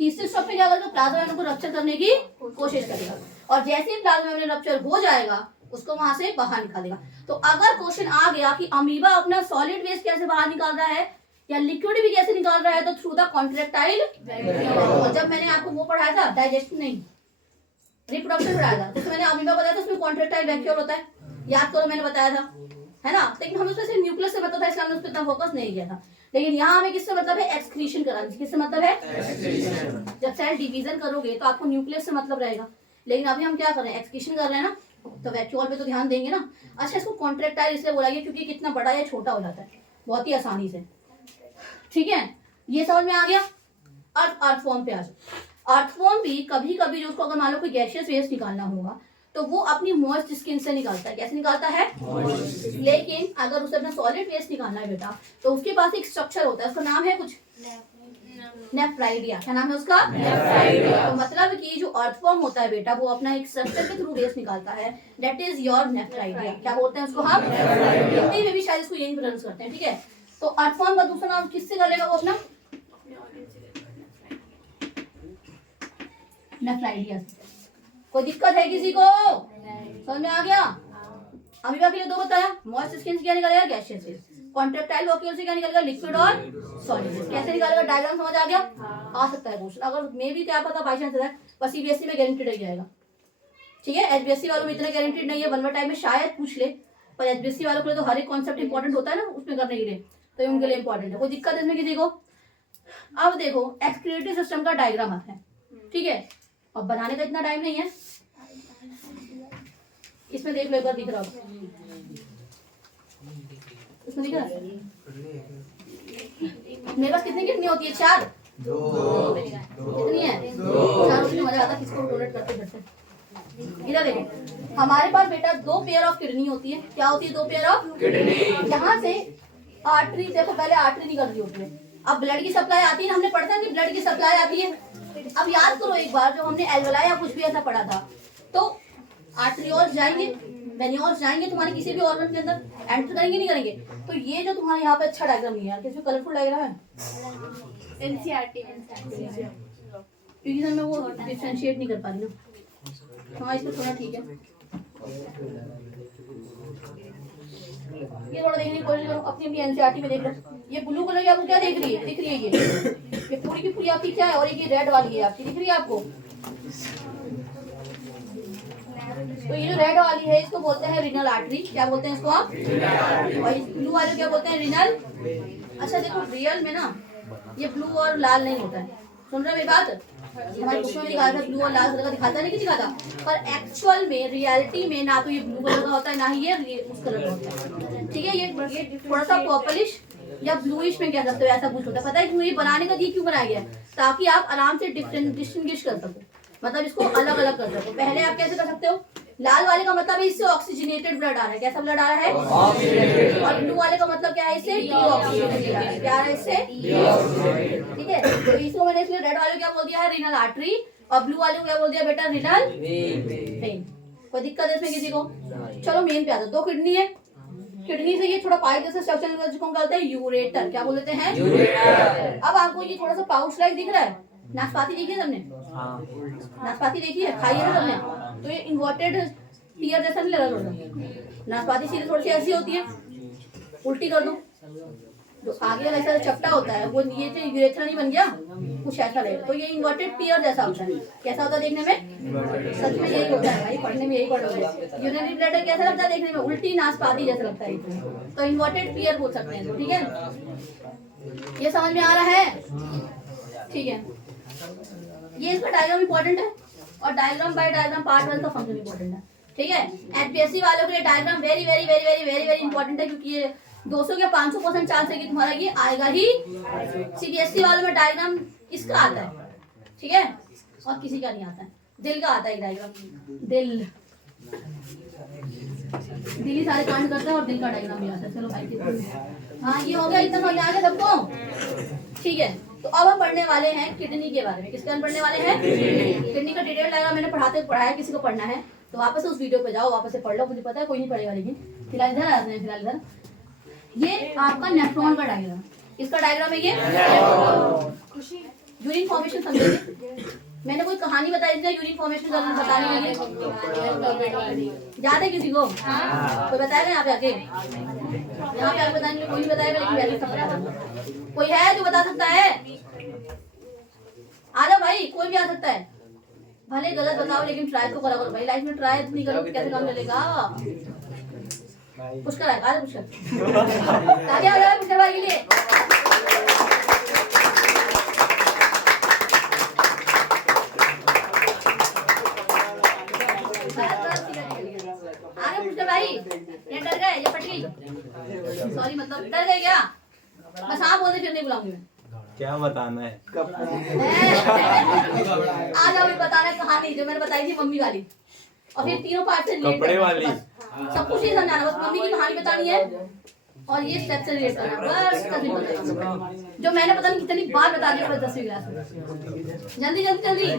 तीसरे स्टेप में क्या करेगा, प्लाज्मा मेम्ब्रेन को रप्चर करने की कोशिश करेगा। और जैसे ही प्लाज्मा मेम्ब्रेन रप्चर हो जाएगा उसको वहां से बाहर निकालेगा। तो अगर क्वेश्चन आ गया कि अमीबा अपना सॉलिड वेस्ट कैसे बाहर निकाल रहा है या लिक्विड भी कैसे निकाल रहा है, तो थ्रू द कॉन्ट्रेक्टाइल। और जब मैंने आपको वो पढ़ाया था, डाइजेशन नहीं रिप्रोडक्शन पढ़ाया था, तो मैंने अमीबा बताया था उसमें कॉन्ट्रेक्टाइल वैक्यूल होता है, याद करो मैंने बताया था, है ना। लेकिन हमें उसमें सिर्फ न्यूक्लियस से मतलब था, इसलिए हमने उस पर इतना फोकस नहीं किया था। लेकिन यहाँ हमें किससे मतलब है, एक्सक्रीशन कराने से। किससे मतलब है, जब सेल डिवीजन करोगे तो आपको न्यूक्लियस से मतलब रहेगा, लेकिन अभी हम क्या कर रहे हैं, एक्सक्रीशन कर रहे हैं ना, तो वैक्यूल पे तो ध्यान देंगे ना। अच्छा, इसको कॉन्ट्रेक्टाइल इसलिए बोला गया क्योंकि कितना बड़ा या छोटा हो जाता है बहुत ही आसानी से, ठीक है। ये समझ में आ गया। अर्थवॉर्म पे आ जाओ। अर्थवॉर्म भी कभी कभी जो उसको अगर मान लो कोई गैसियस वेस्ट निकालना होगा तो वो अपनी मॉइस्ट स्किन से निकालता है। कैसे निकालता है, लेकिन अगर उसे अपना सॉलिड वेस्ट निकालना है बेटा, तो उसके पास एक स्ट्रक्चर होता है, उसका नाम है कुछ नेफ्राइडिया। क्या नाम है उसका, नेफ्राइडिया। तो मतलब कि जो अर्थवॉर्म होता है बेटा, वो अपना एक स्ट्रक्चर के थ्रू वेस्ट निकालता है, दैट इज योर नेफ्राइडिया। क्या बोलते हैं उसको हम, हिंदी में भी शायद इसको यही प्रोनाउंस करते हैं, ठीक है। तो अर्थवॉर्म का दूसरा नाम किससे करेगा वो अपना, नेफ्राइडिया से। कोई दिक्कत है किसी को, समझ में आ गया। अमीबा के लिए दो बताया, मॉइस्ट स्किन से क्या निकलेगा, गैसियस फेज। कॉन्ट्रेक्टाइल वैक्यूल से क्या निकलेगा, लिक्विड और सॉलिड। कैसे निकालेगा, डायग्राम समझ आ गया। आ सकता है क्वेश्चन, अगर मे भी क्या पता बाई चांस है, बस सीबीएसई में गारंटेड रह जाएगा, ठीक है। एचबीएससी वालों में इतना गारंटेड नहीं है, वन वर्ड टाइम में शायद पूछ ले, पर एचबीएससी वालों के लिए तो हर एक कॉन्सेप्ट इंपॉर्टेंट होता है ना उसमें करने के लिए, तो ये उनके लिए इंपॉर्टेंट है। कोई दिक्कत है इसमें किसी को। अब देखो एक्सक्रीटरी सिस्टम का डायग्राम आता है, ठीक है। अब बनाने का इतना टाइम नहीं है, इसमें देख लो एक बार, दिख रहा होगा इसमें, दिख रहा है मेरे पास कितनी किडनी होती है, 4 कितनी है, 4 होती है। मजा आता है किसको डोनेट करते करते। इधर देखो, हमारे पास बेटा 2 पेयर ऑफ किडनी होती है। क्या होती है, 2 पेयर ऑफ किडनी। यहाँ से आर्टरी, देखो पहले आर्टरी निकल रही होती है, अब ब्लड की सप्लाई आती है ना, हमने पढ़ा था कि ब्लड की सप्लाई आती है। अब याद करो एक बार, जो हमने एल्वेलाई या कुछ भी ऐसा पढ़ा था, तो आर्टरियोल्स जाएंगे, वेन्यूल्स जाएंगे तुम्हारे किसी भी ऑर्गन के अंदर, एंटर करेंगे नहीं करेंगे। तो ये जो तुम्हारे यहाँ पे अच्छा डायग्राम नहीं है यार, किसी कलरफुल डायग्राम है, एनसीईआरटी क्योंकि सर मैं वो डिफरेंशिएट नहीं कर पा रही ना। हाँ इसमें थोड़ा ठीक है, ये थोड़ा देखने की कोशिश करो, अपनी अपनी एनसीईआरटी में देख लो। ये ब्लू कलर की आपको क्या देख रही है, दिख रही है ये पूरी की पूरी आपकी क्या है, और एक ये रेड वाली है आपकी, दिख रही है आपको। तो ये जो रेड वाली है इसको बोलते हैं रीनल आर्टरी। क्या बोलते हैं इसको आप, और इस ब्लू वाले क्या बोलते हैं, रीनल। अच्छा देखो रियल में ना ये ब्लू और लाल नहीं होता है, सुन रहे मेरी बात। हमारे बुक में दिखाया था ब्लू और लाल कलर का दिखाता नहीं कि दिखाता, पर एक्चुअल में रियलिटी में ना तो ये ब्लू कलर का होता है, ना ही ये उस कलर का होता है, ठीक है। ये थोड़ा सा पर्पलिश या ब्लूइश में कह सकते हो, ऐसा कुछ होता है। पता है क्यों ये बनाने का ये क्यों बनाया गया, ताकि आप आराम से डिस्टिंग्विश कर सको, मतलब इसको अलग अलग कर सको। पहले आप कैसे कर सकते हो, लाल वाले का मतलब है इससे ऑक्सीजनेटेड ब्लड आ रहा है, कैसा ब्लड आ रहा है, और ब्लू वाले का मतलब क्या है, इससे डीऑक्सीजनेटेड आ रहा है। क्या आ रहा है, इससे, ठीक है। तो इसको मैंने इसलिए रेड वाले को क्या बोल दिया है, रीनल आर्टरी, और ब्लू वाले को क्या बोल दिया बेटा, रीनल वेन। कोई दिक्कत है इसमें किसी को। चलो मेन पे आ जाओ। 2 किडनी है, किडनी से ये थोड़ा पाइप जैसा स्ट्रक्चर निकलता है जिसको हम कहते हैं यूरेटर। क्या बोलते हैं, यूरेटर। अब आपको ये थोड़ा सा पाउच लाइक दिख रहा है, नाशपाती देखी है सबने, नाशपाती देखी है, खाई है सबने। तो ये इन्वर्टेड पियर जैसा नहीं लग रहा, नाशपाती सीधे थोड़ी सी ऐसी होती है, उल्टी कर दो, जो आगे वाला ऐसा चपटा होता है वो ये जो यूरेथ्रा नहीं बन गया, कुछ ऐसा लगेगा। तो ये इन्वर्टेड पियर जैसा होता है, कैसा होता है देखने में, सच में यही होता है भाई, पढ़ने में यही पढ़ोगे। यूरिनरी ब्लैडर कैसा लगता है देखने में, उल्टी नाशपाती जैसा लगता है, तो इन्वर्टेड पियर बोल सकते हैं, ठीक है। ये समझ में आ रहा है, ठीक है। ये इसका डायग्राम इंपॉर्टेंट है, और डायग्राम बाय डायग्राम पार्ट 1 का फंक्शन इंपॉर्टेंट है, ठीक है। एचपीएससी वालों के लिए diagram very very very very very very important है, क्योंकि ये 200 या 500% चांस है कि तुम्हारा ये आएगा ही। सीबीएसई वालों में डायग्राम इसका आता है, ठीक है, और किसी का नहीं आता है, दिल का आता है डायग्राम, दिल ही सारे कांड करते हैं और दिल का डायग्राम भी आता है। चलो भाई, हाँ ये हो गया, इतना समझ आ गया सबको, ठीक है। तो अब हम पढ़ने वाले हैं किडनी के बारे में। किसके बारे में पढ़ने वाले हैं, किडनी का डिटेल डायग्राम मैंने पढ़ाया, किसी को पढ़ना है तो वापस से उस वीडियो पे जाओ, वापस से पढ़ लो, मुझे पता है कोई नहीं पढ़ेगा, लेकिन फिलहाल इधर आते हैं। फिलहाल इधर ये आपका नेफ्रॉन का डायग्राम, इसका डायग्राम है ये, यूरिन फॉर्मेशन समझेंगे। मैंने कोई कहानी बताई थी ना यूरिन फॉर्मेशन बताने लगी, याद है किसी को? कोई बताएगा यहाँ पे आके? यहाँ पे आके बताने के लिए कोई नहीं बताएगा, लेकिन वैसे सब पता था। कोई है जो बता सकता है? आ जाओ भाई, कोई भी आ सकता है। भले गलत बताओ लेकिन ट्राई तो करा करो भाई, लाइफ में ट्राई नहीं करोगे कैसे काम चलेगा? पुष्कर है, आ पुष्कर, तालियां हो जाए पुष्कर भाई के लिए। अरे पुष्कर भाई, ये डर गए, ये पटरी, सॉरी मतलब डर गए क्या? बस हाँ बोलते फिर नहीं बुलाऊंगी मैं। क्या बताना है? आज अभी बताना है कहानी जो मैंने बताई थी मम्मी वाली, और फिर तीनों पार्ट से रिलेट कपड़े वाली। सब कुछ ही समझाना, बस मम्मी की कहानी बतानी है और ये स्टेप से रिलेट करना, बस तभी बताना। जो मैंने पता नहीं कितनी बार बता दिया पर 10वीं क्लास में। जल्दी जल्दी जल्दी,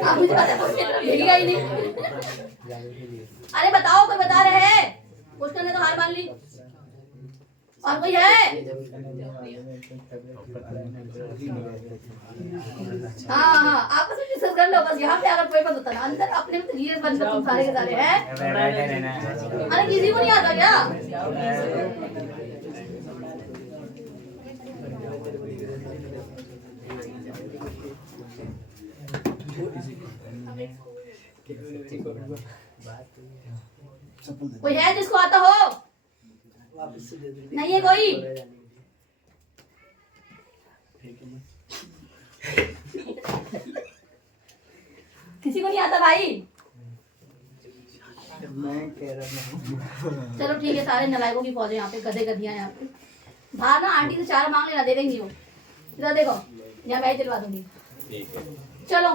आप मुझे पता भेजेगा ही नहीं। अरे बताओ, कोई बता रहे हैं? पुष्कर ने तो हार मान ली, और कोई है? हाँ हाँ, आपस में डिस्कस कर लो, बस यहाँ पे अगर कोई मत बताना, अंदर अपने में धीरे बन लो तुम सारे के सारे हैं। अरे किसी को नहीं आता क्या? कोई है जिसको आता हो? नहीं है कोई? किसी को नहीं आता भाई? मैं कह रहा हूँ। चलो ठीक है, सारे नलायकों की फौज है यहाँ पे, गधे गधियां यहाँ पे। बाहर ना आंटी से 4 मांग लेना, दे देंगी वो। इधर देखो, यहाँ मैं ही दिलवा दूंगी। चलो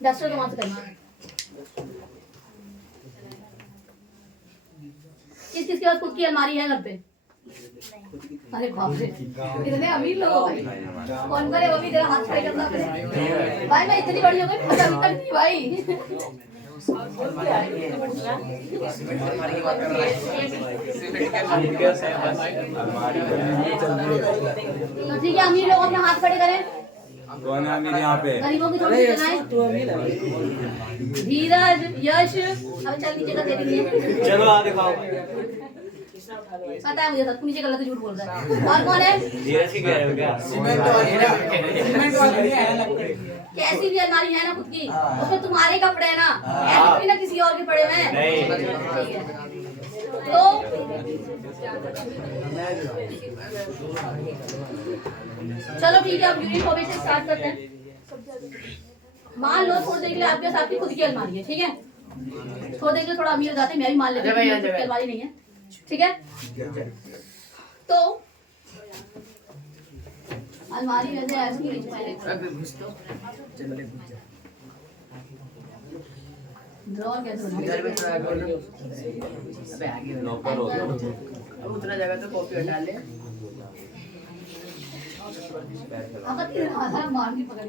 डस्टर को वहां से करना। किस के पास खुद की अलमारी है घर पे? अरे बाप रे, इतने अमीर लोग हो भाई। कौन करे वो भी तेरा हाथ खड़े करना पड़े। भाई मैं इतनी बड़ी हो गई, पता भी तक नहीं भाई। तो ठीक है, अमीर लोग अपने हाथ खड़े करें। कौन है अमीर यहाँ पे? गरीबों की थोड़ी जगह। धीरज, यश, अब चल नीचे कर दे देंगे। चलो आ दिखाओ। पता है मुझे, सब नीचे कर लेते झूठ बोल रहा है। और कौन है? धीरज की कह रहे हो क्या? कैसी भी अलमारी है ना खुद की, उसमें तुम्हारे कपड़े हैं ना, ऐसे भी ना किसी और के पड़े हुए हैं। ठीक है, तो चलो ठीक है, अब यूनिट फॉर्मेशन स्टार्ट करते हैं। मान लो थोड़ी देर के लिए आपके पास आपकी खुद की अलमारी है, ठीक है? थोड़ी देर के लिए थोड़ा अमीर हो जाते हैं, मैं भी मान लेती हूँ खुद की अलमारी नहीं है, ठीक है? तो अलमारी वैसे ऐसी नहीं ड्रॉर कैसे नौकर हो गया। उतना जगह तो कॉपी हटा ले। अगर तेरे आधार मार के पकड़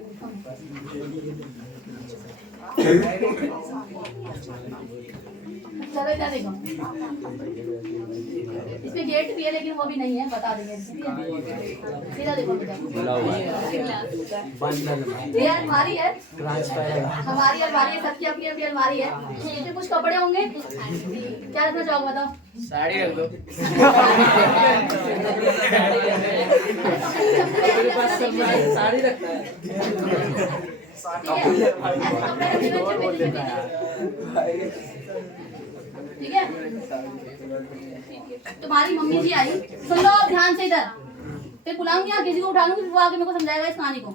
चलो इधर देखो, इसमें गेट भी है लेकिन वो भी नहीं है, बता देंगे। सीधा देखो ये अलमारी है, हमारी अलमारी है, सबकी अपनी अपनी अलमारी है। इसमें कुछ कपड़े होंगे, क्या रखना चाहोगे बताओ? साड़ी रख दो। साड़ी रखना है। ठीक है, तुम्हारी मम्मी जी आई, सुन लो ध्यान से इधर, फिर बुलाऊंगी यहाँ किसी को उठा लूंगी, फिर वो आके मेरे को समझाएगा इस कहानी को।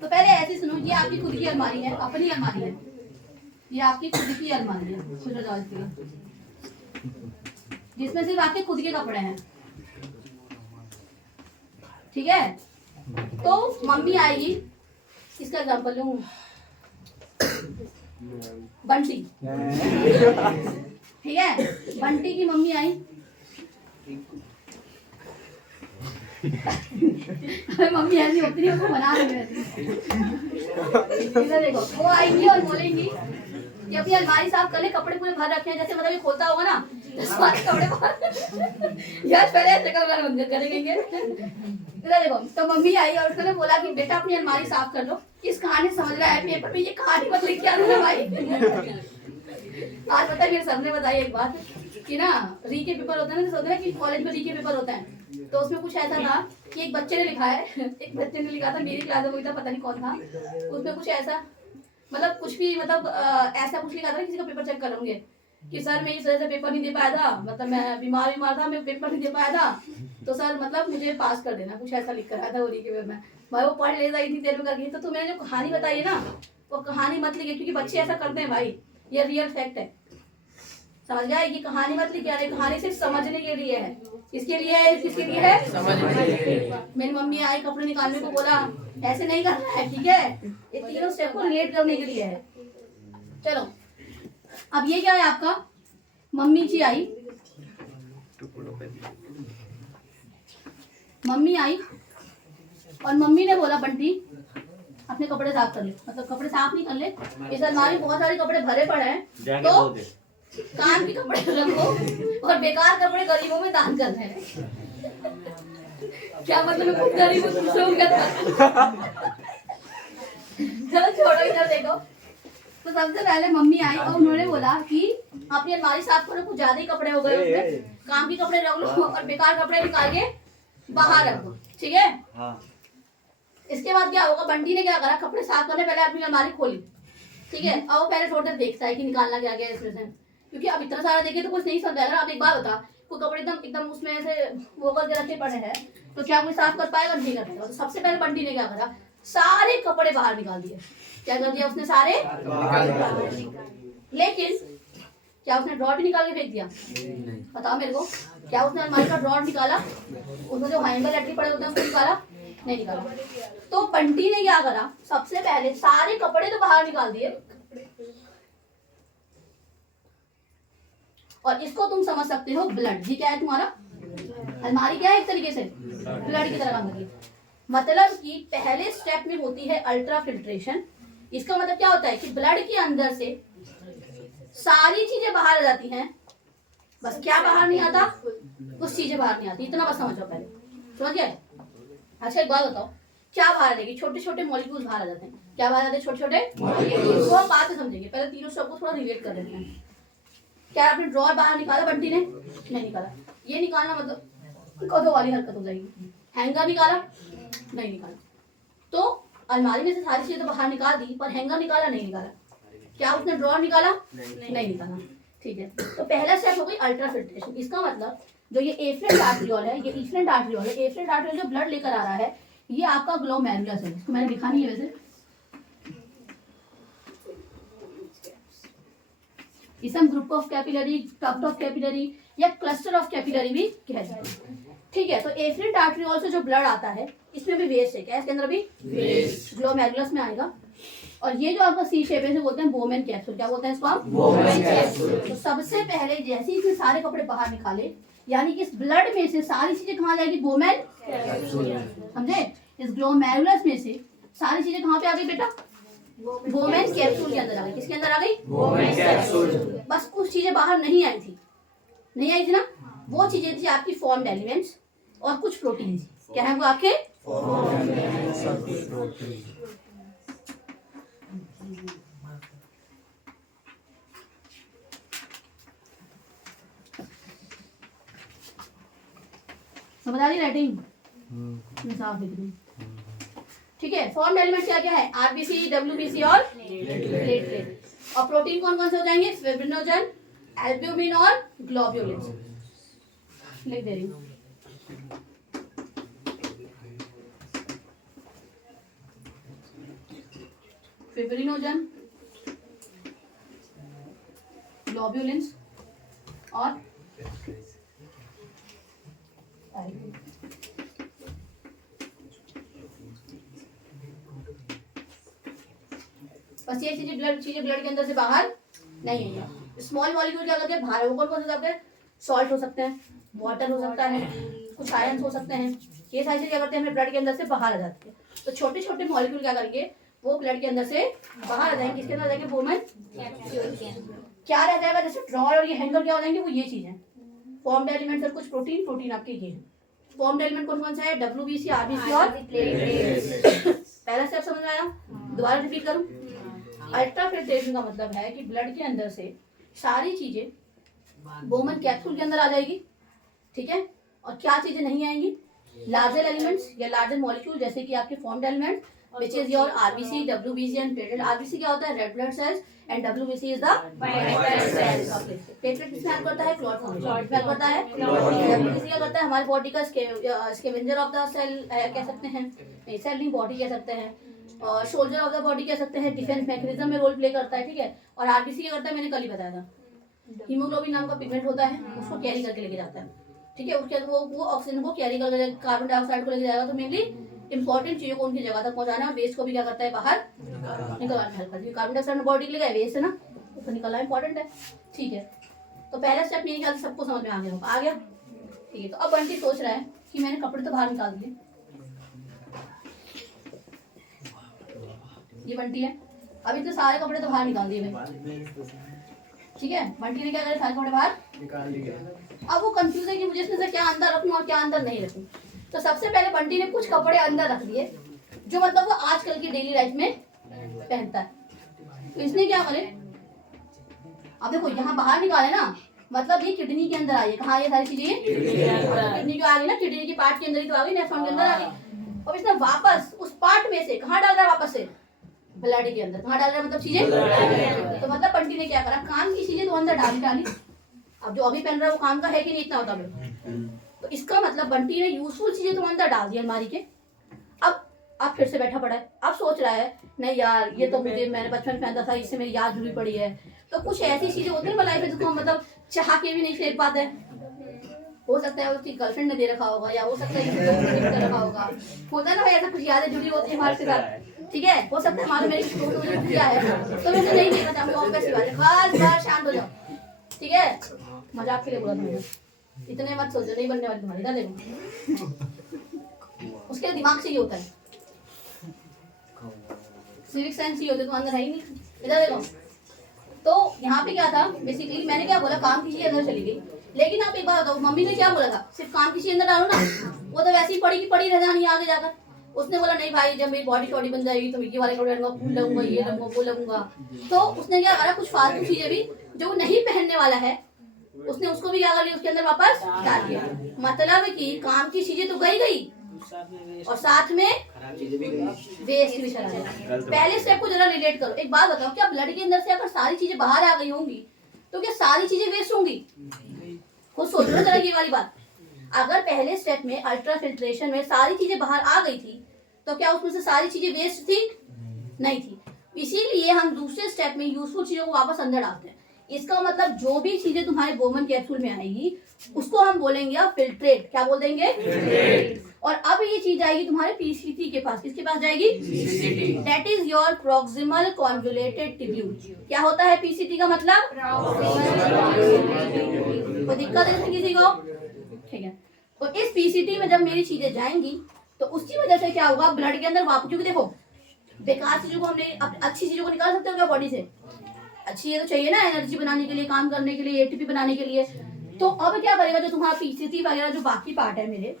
तो पहले ऐसे सुनो, ये आपकी खुद की अलमारी है, अपनी अलमारी है, ये आपकी खुद की अलमारी है, खुद हो जाओ इसके लिए, जिसमें सिर्फ आपके खुद के कपड़े हैं, ठीक है? तो मम्मी आएगी, इसका एग्जाम्पल लूं, बंटी, ठीक है? बंटी की मम्मी आई, मम्मी ऐसी होती है, उसको बना रही देखो, वो आएंगी और बोलेंगी कि अपनी अलमारी साफ कर ले, कपड़े पूरे भर रखे हैं, जैसे मतलब ये खोलता होगा ना सारे कपड़े बाहर यार पहले शक्ल बंद करेंगे। इधर देखो, तो मम्मी आई और उसने बोला कि बेटा अपनी अलमारी साफ कर लो। इस कहानी समझ रहा है पेपर में ये कहानी मत लिख के आना ना भाई। आज पता है मेरे सर ने बताई एक बात कि ना री के पेपर होते हैं ना, जैसे होता है कि कॉलेज में री के पेपर होता है, तो उसमें कुछ ऐसा था कि एक बच्चे ने लिखा है, एक बच्चे ने लिखा था, मेरी क्लास में कोई था, पता नहीं कौन था, उसमें कुछ ऐसा मतलब कुछ भी मतलब ऐसा कुछ लिखा था, किसी का पेपर चेक कर लोगे कि सर मैं इस वजह से पेपर नहीं दे पाया था, मतलब मैं बीमार था, मैं पेपर नहीं दे पाया था, तो सर मतलब मुझे पास कर देना, कुछ ऐसा लिख कर आया था वो री के पेपर में। भाई वो पढ़ लेता इतनी देर में करके। तो तुम्हें जो कहानी बताई है ना, वो कहानी मत लिखे, क्योंकि बच्चे ऐसा करते हैं भाई, ये रियल फैक्ट है, समझ गए? ये कहानी मत लिखे, अरे कहानी सिर्फ समझने के लिए है। किसके लिए है? किसके लिए है? समझने के लिए। मेरी मम्मी आई कपड़े निकालने को बोला, ऐसे नहीं करना है, ठीक है? ये तीनों स्टेप को रिलेट करने के लिए है। चलो अब ये क्या है आपका, मम्मी जी आई, मम्मी आई और मम्मी ने बोला बंटी अपने कपड़े साफ कर ले, मतलब कपड़े साफ नहीं कर ले, इस अलमारी में बहुत सारे कपड़े भरे पड़े हैं, तो काम के कपड़े रखो और बेकार कपड़े गरीबों में दान कर रहे हैं। क्या मतलब मैं खुद गरीब हूँ, दूसरों को करता। चलो छोड़ो, इधर देखो। तो सबसे पहले मम्मी आई और उन्होंने बोला कि अपनी अलमारी साफ करो, कुछ ज्यादा ही कपड़े हो गए उसमें, काम के कपड़े रख लो और बेकार कपड़े निकाल के बाहर रख दो, ठीक है? हाँ। इसके बाद क्या होगा, बंटी ने क्या करा, कपड़े साफ करने पहले अपनी अलमारी खोली, ठीक है? अब वो पहले थोड़ी देर देखता है कि निकालना क्या गया इसमें से, क्योंकि अब इतना सारा देखे तो कुछ नहीं समझाएगा। अब एक बात बता, कोई कपड़े एकदम एकदम उसमें ऐसे वो करके रखे पड़े हैं, तो क्या कोई साफ कर पाएगा? नहीं कर पाएगा। तो सबसे पहले बंटी ने क्या करा, सारे कपड़े बाहर निकाल दिए। क्या कर दिया उसने? सारे। लेकिन क्या उसने ड्रॉर भी निकाल के फेंक दिया? बताओ मेरे को, क्या उसने अलमारी का ड्रॉर निकाला? उसमें जो हैंगर लटके पड़े होते हैं उसको निकाला? नहीं निकाला। तो बंटी ने क्या करा, सबसे पहले सारे कपड़े तो बाहर निकाल दिए, और इसको तुम समझ सकते हो ब्लड। ये क्या है तुम्हारा? अलमारी क्या है? एक तरीके से ब्लड की तरह काम करती है। मतलब कि पहले स्टेप में होती है अल्ट्रा फिल्ट्रेशन। इसका मतलब क्या होता है कि ब्लड के अंदर से सारी चीजें बाहर आ जाती हैं, बस क्या बाहर नहीं आता? कुछ चीजें बाहर नहीं आती। इतना बस समझो पहले, समझ गए? अच्छा एक बात बताओ, क्या बाहर आएगी? छोटे छोटे मॉलिक्यूल्स बाहर आ जाते हैं। क्या बाहर आते हैं? छोटे छोटे मॉलिक्यूल्स। वो हम बात से समझेंगे, पहले तीनों स्टेप को थोड़ा रिलेट कर लेते हैं। क्या आपने ड्रॉर बाहर निकाला बंटी ने? नहीं निकाला। ये निकालना मतलब कदों वाली हरकत हो जाएगी। हैंगर निकाला? नहीं निकाला। तो अलमारी में से सारी चीजें तो बाहर निकाल दी, पर हैंगर निकाला? नहीं निकाला। क्या उसने ड्रॉर निकाला? नहीं निकाला। ठीक है, तो पहला स्टेप हो गई अल्ट्रा फिल्ट्रेशन। इसका मतलब जो ये एफरेंट आर्टरियोल है, ये इफरेंट आर्टरियोल है, एफरेंट आर्टरियोल जो ब्लड लेकर आ रहा है, ये आपका ग्लोमेरुलस है। इसको मैंने लिखा नहीं है वैसे, इसे हम group of capillary, tract of capillary या क्लस्टर ऑफ कैपिलरी भी कहते हैं। ठीक है, तो एफरेंट आर्टरियोल से जो ब्लड आता है, इसमें भी वेस्ट है। क्या इसके अंदर भी वेस्ट ग्लोमेरुलस में आएगा। और ये जो आपका सी शेप है, इसे बोलते हैं बोमेन कैप्सूल। क्या बोलते हैं इसको आप? Bowman capsule. तो सबसे पहले जैसे ही इसने सारे कपड़े बाहर निकाले, यानी कि इस ब्लड में से सारी चीजें कहाँ जाएगी? Bowman capsule. समझे? इस ग्लोमेरुलस में से सारी चीजें कहाँ पे आ गई बेटा? बोमेन कैप्सूल के अंदर आ गई। किसके अंदर आ गई? Bowman capsule. बस कुछ चीजें बाहर नहीं आई थी, नहीं आई थी ना, वो चीजें थी आपकी फॉर्म्ड एलिमेंट्स और कुछ प्रोटीन। क्या है वो आपके? समझ आ रही राइटिंग? साफ लिख रही। ठीक है, फॉर्म्ड एलिमेंट क्या क्या है? आरबीसी, डब्ल्यूबीसी और प्लेटलेट। और प्रोटीन कौन कौन से हो जाएंगे? फिब्रिनोजन, एल्ब्यूमिन और ग्लोब्यूलिन्स। लिख दे रही हूँ। फिब्रिनोजन, ग्लोब्यूलिन्स और बस ये चीजें ब्लड के अंदर से बाहर नहीं है। स्मॉल मॉलिक्यूल क्या करते हैं? बाहर वो कौन से सकते हैं? सॉल्ट हो सकते हैं, वाटर हो सकता है, कुछ आयंस हो सकते हैं। ये सारी चीजें क्या करते हैं? हमें ब्लड के अंदर से बाहर आ जाती है। तो छोटे छोटे मॉलिक्यूल क्या करेंगे? वो ब्लड के अंदर से बाहर आ जाएंगे। किसके अंदर आ जाएंगे? Bowman capsule. क्या रह जाएगा, जैसे ड्रॉर और ये हैंगर क्या हो जाएंगे, वो ये चीज है। फॉर्म्ड एलिमेंट सर कुछ प्रोटीन, प्रोटीन आपके ये है। फॉर्म्ड एलिमेंट कौन कौन सा है, WBC, RBC और पहला स्टेप समझ में आया, दोबारा रिपीट करूं। अल्ट्रा फिल्ट्रेशन का मतलब है कि ब्लड के अंदर से सारी चीजें बोमन कैप्सूल के अंदर आ जाएगी, ठीक है। और क्या चीजें नहीं आएंगी, लार्जर एलिमेंट्स या लार्जर मॉलिक्यूल, जैसे कि आपके formed element which is your RBC, WBC and platelet। RBC क्या होता है, red blood cells, and WBC is the white blood cells। Platelet किसमें हेल्प करता है, क्लॉट फॉर्मेशन में हेल्प करता है। WBC क्या करता है, हमारे बॉडी का स्कैवेंजर ऑफ द सेल कह सकते हैं, सेल नहीं बॉडी कह सकते हैं, और सोल्जर ऑफ द बॉडी कह सकते हैं, डिफेंस मैकेनिज्म में रोल प्ले करता है, ठीक है। और RBC क्या करता है, मैंने कल ही बताया था, हीमोग्लोबिन नाम का पिगमेंट होता है, उसको कैरी करके लेके जाता है, ठीक है। उसके बाद वो ऑक्सीजन को कैरी करके कार्बन डाइऑक्साइड को लेके जाएगा, तो मेनली इंपॉर्टेंट चीजों को उनकी जगह तक पहुंचाना है। वेस्ट को भी क्या करता है, बाहर निकलवाने में हेल्प करती है। कार्बन डाइऑक्साइड बॉडी के लिए वेस्ट है ना, उसको निकलना इंपॉर्टेंट है, ठीक है। तो पहला स्टेप मेरे ख्याल से सबको समझ में आ गया, ठीक है। तो अब बंटी सोच रहा है कि मैंने कपड़े तो बाहर निकाल दिए, ये बंटी है, अब इतने सारे कपड़े तो बाहर निकाल दिए मैंने, ठीक है। बंटी ने क्या करा, सारे कपड़े बाहर निकाल दिया। अब वो कंफ्यूज है कि मुझे इसमें से क्या अंदर रखूं और क्या अंदर नहीं रखूं। तो सबसे पहले बंटी ने कुछ कपड़े अंदर रख दिए, जो मतलब वो आजकल की डेली लाइफ में पहनता है। तो इसने क्या करे, अब देखो यहाँ बाहर निकाले ना, मतलब ये किडनी के अंदर आई है, कहाँ ये सारी चीजें, किडनी को आ गई ना, किडनी की पार्ट के अंदर ही तो आ गई, नेफ्रॉन के अंदर आ गई। अब इसने वापस उस पार्ट में से कहाँ डाल रहा है, वापस से ब्लड के अंदर, कहाँ डाल रहा है, मतलब चीजें। तो मतलब बंटी ने क्या करा, काम की चीजें तो अंदर डाली। अब जो अभी पहन रहा है वो काम का है कि नहीं, इतना होता है। तो इसका मतलब बंटी ने यूजफुल चीजें तो अंदर डाल दी अलमारी के। अब फिर से बैठा पड़ा है, अब सोच रहा है नहीं यार, ये तो मुझे मैंने बचपन में पहनता था, इससे मेरी याद जुड़ी पड़ी है। तो कुछ ऐसी चीजें होती है लाइफ में जिसको हम मतलब चाह के भी नहीं फेंक पाते। हो सकता है उसकी गर्लफ्रेंड ने दे रखा होगा, या हो सकता है किसी दोस्त ने गिफ्ट कर रखा होगा ना भाई, ऐसा कुछ यादें जुड़ी होती है हमारे साथ, ठीक है। हो सकता है हमारे मेरे किसी दोस्त ने किया है, तो मैं नहीं देखना चाहूंगी, और कैसी बात है, बस शांत हो जाओ, ठीक है। मजाक के लिए बोला था, इतने मत सोचो, नहीं बनने वाली तुम्हारी, इधर देखो। उसके दिमाग से ही होता है, सिविक साइंस ही होते, तो अंदर है ही नहीं, इधर देखो। तो यहाँ पे क्या था, बेसिकली मैंने क्या बोला, काम की चीज अंदर चली गई। लेकिन आप एक बार बताओ, मम्मी ने क्या बोला था, सिर्फ काम की चीज अंदर डालो ना, वो तो वैसे ही पड़ी की पड़ी रह जानी आगे जाकर। उसने बोला नहीं भाई, जब मेरी बॉडी शॉडी बन जाएगी तो ये वाले कपड़े लगूंगा, फूल लगूंगा, ये लगूंगा, वो लगूंगा। तो उसने क्या करा, कुछ फालतू चीजें भी जो नहीं पहनने वाला है, उसने उसको भी क्या कर लिया, उसके अंदर वापस डाल दिया। मतलब कि काम की चीजें तो गई और साथ में वेस्ट भी चला गया। पहले स्टेप को जरा रिलेट करो। एक बात बताओ, क्या ब्लड के अंदर से अगर सारी चीजें बाहर आ गई होंगी तो क्या सारी चीजें वेस्ट होंगी? खुद सोचो ना जरा ये वाली बात। अगर पहले स्टेप में अल्ट्रा फिल्ट्रेशन में सारी चीजें बाहर आ गई थी तो क्या उसमें से सारी चीजें वेस्ट थी? नहीं थी। इसीलिए हम दूसरे स्टेप में यूजफुल चीजों को वापस अंदर डालते हैं। इसका मतलब जो भी चीजें तुम्हारे बोमन कैप्सूल में आएगी उसको हम बोलेंगे अब फिल्ट्रेट। क्या बोल देंगे? फिल्ट्रेट। और अब ये चीज आएगी तुम्हारे पीसीटी के पास। किसके पास जाएगी? That is your proximal convoluted tubule. क्या होता है पीसीटी का मतलब? कोई दिक्कत है किसी को? ठीक है। तो इस पीसीटी में जब मेरी चीजें जाएंगी तो उसकी वजह से क्या होगा, ब्लड के अंदर वापस, क्योंकि देखो बेकार चीजों को हमने अच्छी चीजों को निकाल सकते हो क्या बॉडी से? अच्छी ये तो चाहिए ना एनर्जी बनाने के लिए, काम करने के लिए, एटीपी बनाने के लिए। तो अब क्या करेगा, जो तुम्हारा पीसीटी वगैरह जो बाकी पार्ट है मेरे,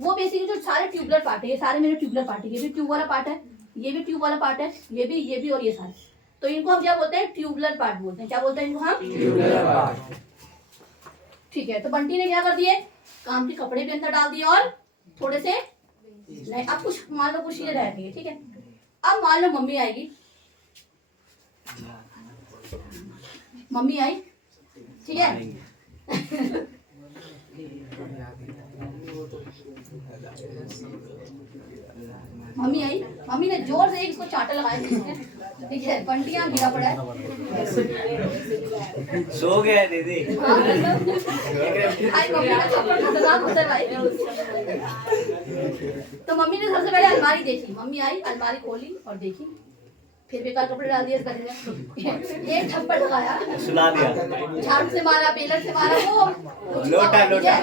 वो बेसिकली जो सारे ट्यूबुलर पार्ट है, ये सारे मेरे ट्यूबुलर पार्ट है। ये भी ट्यूब वाला पार्ट है, ये भी ट्यूब वाला पार्ट है, ये भी और ये सारे। तो इनको हम क्या बोलते हैं? ट्यूबुलर पार्ट बोलते हैं। क्या बोलते हैं इनको हम? Tubular part. ठीक है। तो बंटी ने क्या कर दिए, काम के कपड़े भी अंदर डाल दिए और थोड़े से नहीं, अब कुछ मान लो कुछ चीजें रह गई है। ठीक है। अब मान लो मम्मी आएगी, मम्मी आई, ठीक है। मम्मी आई, मम्मी ने जोर से इसको चाटा लगाया, ठीक है। बंटियां गिरा पड़ा है, सो गया दीदी। आई मम्मी ने थप्पड़ खतरनाक होता है भाई। तो मम्मी ने सबसे पहले अलमारी देखी। मम्मी आई, अलमारी खोली और देखी, फिर बेकार कपड़े डाल दिए इसका, एक थप्पड़ लगाया, सुला दिया, झाड़ू से मारा, बेलर से मारा, वो लोटा लोटा।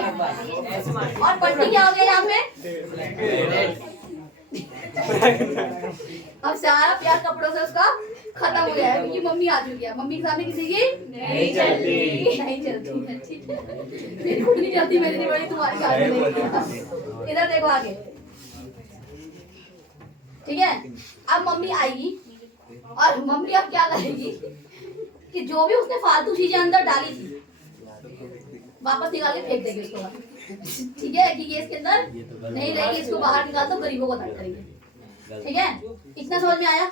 और बंटी क्या हो गया यहाँ पे? अब सारा प्यार कपड़ों से उसका खत्म हो जाएगा क्योंकि मम्मी आ चुकी है। मम्मी के सामने किसी की नहीं चलती। नहीं चलती है, ठीक है। मेरी खुद नहीं चलती, मेरी नहीं बड़ी, तुम्हारी आगे नहीं। इधर देखो आगे, ठीक है। अब मम्मी आएगी और मम्मी अब क्या करेगी कि जो भी उसने फालतू चीजें अंदर डाली थी वापस निकाल के फेंक देगी उसको बाहर। ठीक है कि ये इसके अंदर नहीं रहेगी, इसको बाहर निकाल दो, गरीबों को दान करेंगे। ठीक है, इतना समझ में आया।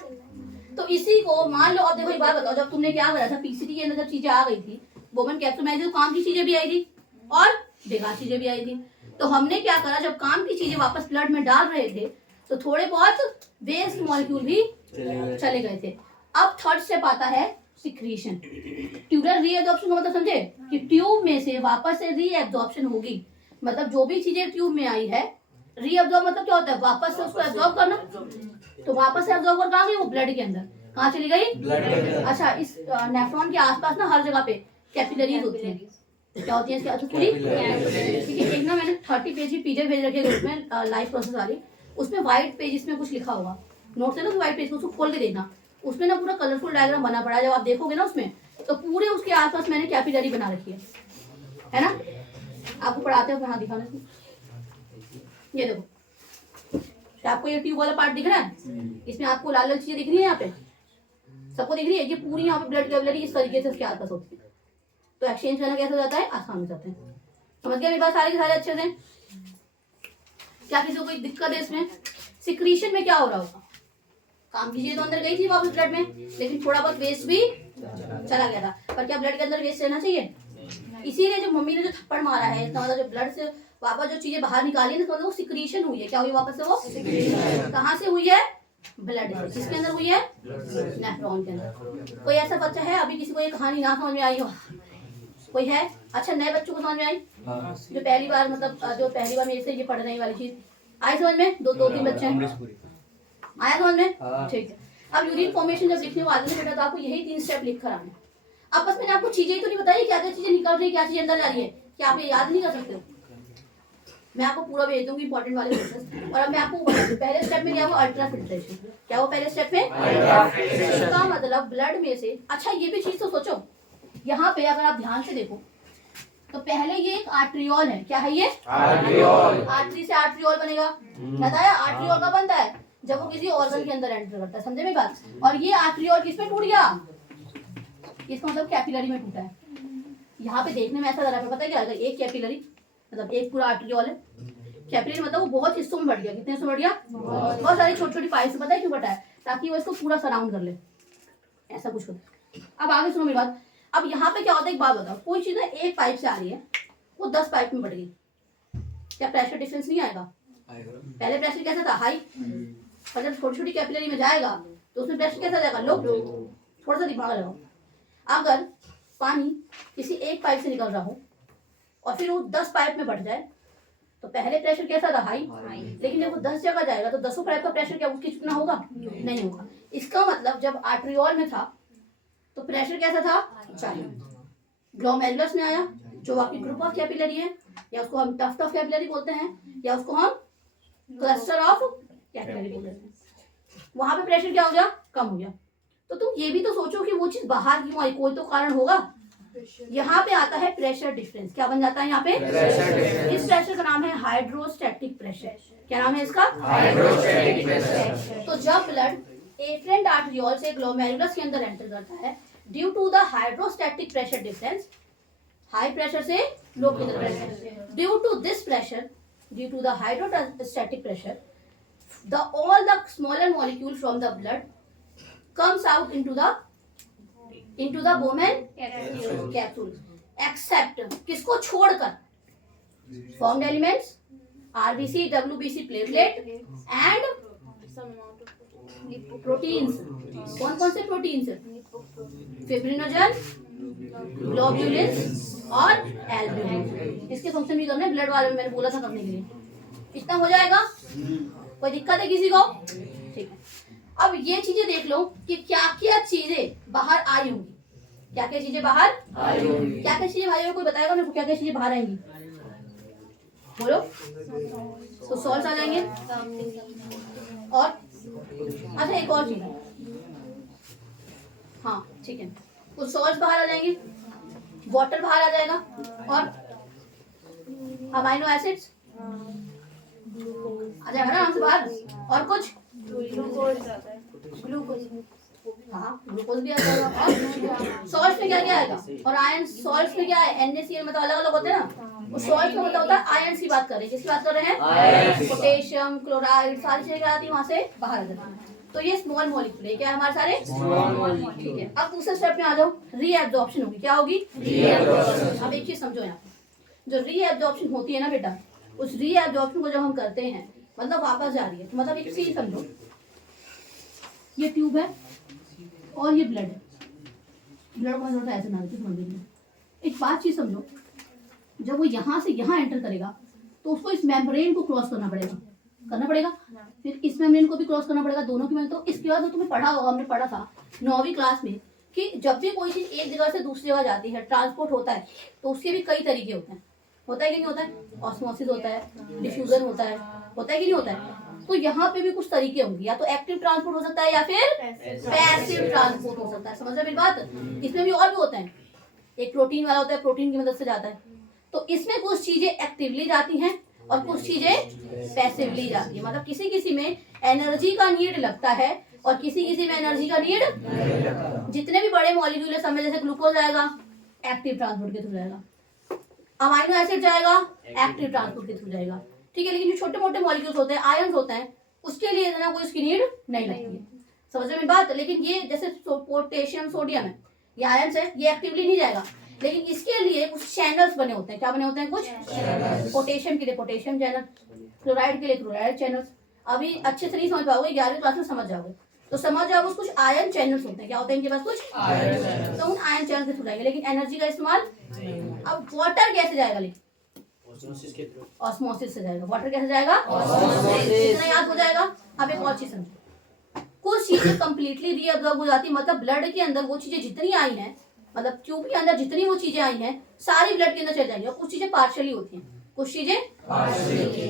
तो इसी को मान लो, अब देखो एक बात बताओ, जब तुमने क्या करा था पीसीटी के अंदर जब चीजें आ गई थी वुमेन कैप्सूल में, तो काम की चीजें भी आई थी और बेकार चीजें भी आई थी। तो हमने क्या करा, जब काम की चीजें वापस ब्लड में डाल रहे थे तो थोड़े बहुत वेस्ट मॉलिक्यूल भी चले गए थे। अब थर्ड स्टेप आता है सिक्रीशन। ट्यूबुलर रीएब्जॉर्प्शन का मतलब समझे कि ट्यूब में से वापस से रीएब्जॉर्प्शन होगी। मतलब जो भी चीजें ट्यूब में आई है, रीअब्जॉर्ब मतलब क्या होता है, वापस से उसको एब्जॉर्ब करना। तो वापस से एब्जॉर्ब कर कहाँ गई, वो ब्लड के अंदर। कहाँ चली गई? अच्छा, इस नेफ्रॉन के आसपास ना हर जगह पे कैपिलरीज होती हैं। क्या होती है इसके अच्छा पूरी? ठीक है, एक ना मैंने 30 पेज की पीडीएफ भेज रखी है ग्रुप में, लाइव प्रोसेस वाली। उसमें व्हाइट पेज में कुछ लिखा होगा, नोट से ना व्हाइट पेज को उसको खोल के देखना, उसमें ना पूरा कलरफुल डायग्राम बना पड़ा है। जब आप देखोगे ना उसमें, तो पूरे उसके आसपास मैंने कैपिलरी बना रखी है ना। आपको पढ़ाते हो, हाँ दिखाना। ये देखो, आपको ये ट्यूब वाला पार्ट दिख रहा है, इसमें आपको लाल लाल चीजें दिख रही है, यहाँ पे सबको दिख रही है। ये पूरी यहाँ पे ब्लड कैपिलरी इस तरीके से उसके आसपास होती है। तो एक्सचेंज करना कैसे हो जाता है, आसान हो जाता है। समझ गया मेरी बात सारे के सारे अच्छे से? क्या किसी को कोई दिक्कत है इसमें? सिक्रीशन में क्या हो रहा होगा, काम की चीजें तो अंदर गई थी वापस ब्लड में, लेकिन थोड़ा बहुत वेस्ट भी चला गया था। पर क्या ब्लड के अंदर वेस्ट रहना चाहिए? इसीलिए जो मम्मी ने जो थप्पड़ मारा है, इसका मतलब जो ब्लड से वापस जो चीजें बाहर निकाली है, मतलब वो सिक्रीशन हुई है। क्या हुई वापस से? वो कहाँ से हुई है? ब्लड से। किसके अंदर हुई है? नेफ्रॉन के अंदर। कोई ऐसा बच्चा है अभी किसी को ये कहानी ना समझ में आई हो? कोई है? अच्छा, नए बच्चों को समझ में आई? जो पहली बार मतलब जो पहली बार मेरे से ये पढ़ने वाली चीज आई समझ में? दो तीन बच्चे आया समझ में? ठीक है। अब यूरिन फॉर्मेशन जब लिखने वाले बेटा, तो आपको यही 3 स्टेप लिख कर आना। अब बस मैंने आपको चीजें तो नहीं बताई, क्या क्या चीजें निकल रही, क्या चीजें अंदर जा रही है, क्या आप ये याद नहीं कर सकते हो? मैं आपको पूरा भेज दूंगी इंपॉर्टेंट वाले प्रोसेस। और अब मैं आपको बता दूं, पहले स्टेप में क्या हुआ? Ultra filtration. क्या वो पहले स्टेप में? इसका मतलब ब्लड में से, अच्छा ये भी चीज तो सोचो, यहाँ पे अगर आप ध्यान से देखो तो पहले ये एक आर्ट्रियोल है। क्या है ये? आर्ट्रियोल। आर्टरी से आर्ट्रियोल बनेगा, बताया? आर्ट्रियोल का बनता है जब वो किसी ऑर्गन के अंदर एंटर करता है, समझे मेरी बात? और ये आर्ट्रियोल किसमें टूट गया? इसका मतलब कैपिलरी में टूटा है। यहाँ पे देखने में ऐसा लग रहा है, पता है क्या? अगर एक कैपिलरी मतलब एक पूरा आर्ट्रियोल है, कैपिलरी मतलब वो बहुत हिस्सों में बढ़ गया। कितने हिस्सों बढ़ गया? बहुत सारी छोटी छोटी पाइप से। पता है क्यों बटा है? ताकि वो इसको पूरा सराउंड कर ले, ऐसा कुछ होता है। अब आगे सुनो मेरी बात। अब यहाँ पे क्या होता है, एक बात बताओ, कोई चीज एक पाइप से आ रही है, वो 10 पाइप में बढ़ गई, क्या प्रेशर डिफरेंस नहीं आएगा? पहले प्रेशर कैसा था? हाई। और जब छोटी छोटी कैपिलरी में जाएगा तो उसमें प्रेशर कैसा जाएगा? लो। थोड़ा सा दिमाग लगाओ, अगर पानी किसी एक पाइप से निकल रहा हो और फिर वो 10 पाइप में बढ़ जाए, तो पहले प्रेशर कैसा था? हाई। लेकिन जब वो 10 जगह जाएगा तो 10 पाइप का प्रेशर क्या उसकी चुकना होगा? नहीं होगा। इसका मतलब जब आर्ट्रियोल में था तो प्रेशर कैसा था? 40। ग्लोमेरुलस में आया जो आपकी ग्रुप ऑफ कैपिलरी है, या उसको हम टफ्ट ऑफ कैपिलरी बोलते हैं, या उसको हम क्लस्टर ऑफ कैपिलरी बोलते हैं। वहां पे प्रेशर क्या हो गया? कम हो गया। तो तुम ये भी तो सोचो कि वो चीज बाहर क्यों आई, कोई तो कारण होगा। यहाँ पे आता है प्रेशर डिफरेंस। क्या बन जाता है यहाँ पे? इस प्रेशर का नाम है हाइड्रोस्टैटिक प्रेशर। क्या नाम है इसका? Hydrostatic pressure. तो जब ब्लड एफरेंट आर्ट्रियोल से ग्लोमेरुलस के अंदर एंटर करता है, due to the hydrostatic pressure difference, high pressure से low pressure, due to this pressure, due to the hydrostatic pressure, the all the smaller molecule from the blood comes out into the Bowman capsule, except किसको छोड़कर? formed elements, RBC, WBC, platelet and proteins. कौन कौन से proteins? Fibrinogen, globulin और albumin. इसके function भी करने blood वाले में मैंने बोला था करने के लिए। इतना हो जाएगा? कोई दिक्कत है किसी को? ठीक है। अब ये चीजें देख लो कि क्या क्या चीजें बाहर आई होंगी। क्या क्या चीजें बाहर आई होंगी? क्या क्या चीजें भाई कोई बताएगा मेरे को, क्या क्या चीजें बाहर आएंगी? बोलो। तो सॉल्ट आ जाएंगे, और अच्छा एक और चीज हाँ ठीक है, कुछ सॉल्ट बाहर आ जाएंगे, वाटर बाहर आ जाएगा, और अमाइनो एसिड्स आ जाएगा ना आराम से बाहर, और कुछ ग्लूकोज, हाँ ग्लूकोज भी आ जाएगा, और सॉल्ट में क्या क्या आएगा, और आयन सॉल्ट में क्या है, NaCl मतलब अलग अलग होते हैं ना, उस सॉल्ट में मतलब होता है आयन की बात कर रहे हैं, किसकी बात कर रहे हैं, पोटेशियम, क्लोराइड, सारी चीजें क्या आती है वहां से बाहर आ जाती है। तो ये स्मॉल मॉलिक्यूल है, क्या है हमारे सारे ठीक है। अब दूसरे स्टेप में आ जाओ, रीएब्जॉर्प्शन होगी, क्या होगी रीएब्जॉर्प्शन। अब एक चीज समझो यहाँ पे, जो रीएब्जॉर्प्शन होती है ना बेटा, उस रीएब्जॉर्प्शन को जब हम करते हैं मतलब वापस जा रही है, तो मतलब एक चीज समझो, ये ट्यूब है और ये ब्लड है, ब्लड को थोड़ा ऐसे ना समझ लीजिए। एक बात चीज समझो, जब वो यहाँ से यहाँ एंटर करेगा तो उसको इस मेम्ब्रेन को क्रॉस करना पड़ेगा, फिर इस मेम्ब्रेन को भी क्रॉस करना पड़ेगा, दोनों की में। तो इसके बाद तो तुम्हें पढ़ा होगा, हमने पढ़ा था 9वीं क्लास में कि जब भी कोई चीज एक जगह से दूसरी जगह जाती है, ट्रांसपोर्ट होता है, तो उसके भी कई तरीके होते हैं, होता है कि नहीं होता है, ऑस्मोसिस होता है, डिफ्यूजन होता है कि नहीं होता है। तो यहाँ पे भी कुछ तरीके होंगे, या तो एक्टिव ट्रांसपोर्ट हो सकता है या फिर पैसिव ट्रांसपोर्ट हो सकता है, समझ रहे मेरी बात। इसमें भी और भी होते हैं, एक प्रोटीन वाला होता है, प्रोटीन की मदद से जाता है। तो इसमें कुछ चीजें एक्टिवली जाती हैं और कुछ चीजें पैसिवली जाती है, मतलब किसी किसी में एनर्जी का नीड लगता है और किसी किसी में एनर्जी का नीड। जितने भी बड़े मॉलिक्यूल है समय, जैसे ग्लूकोज आएगा एक्टिव ट्रांसपोर्ट के थ्रू जाएगा, अमाइनो एसिड जाएगा एक्टिव ट्रांसपोर्ट के थ्रू जाएगा, ठीक है। लेकिन जो छोटे मोटे मॉलिक्यूल्स होते हैं, आयंस होते हैं, उसके लिए इतना कोई उसकी नीड नहीं लगती है, समझ रहे मेरी बात। लेकिन ये जैसे पोटेशियम, सोडियम है, ये आयंस है, ये एक्टिवली नहीं जाएगा, लेकिन इसके लिए कुछ चैनल्स बने होते हैं। क्या बने होते हैं? कुछ पोटेशियम के लिए पोटेशियम चैनल, क्लोराइड के लिए क्लोराइड चैनल्स। अभी अच्छे से नहीं समझ पाओगे, 11वीं क्लास में समझ जाओगे, तो समझ जाओगे कुछ आयन चैनल्स होते हैं। क्या होते हैं इनके पास? कुछ आयन, तो उन आयन चैनल के थ्रू जाएंगे, लेकिन एनर्जी का इस्तेमाल। अब वाटर कैसे जाएगा? लेकिन ऑस्मोसिस से जाएगा। वाटर कैसे जाएगा? इतना याद हो जाएगा। अब एक और चीज समझो, कुछ चीजें कंप्लीटली रीअब्जॉर्ब हो जाती है, मतलब ब्लड के अंदर वो चीजें जितनी आई हैं, मतलब ट्यूब के अंदर जितनी वो चीजें आई हैं सारी ब्लड के अंदर चल जाएंगी, और कुछ चीजें पार्शियली होती हैं, कुछ चीजें।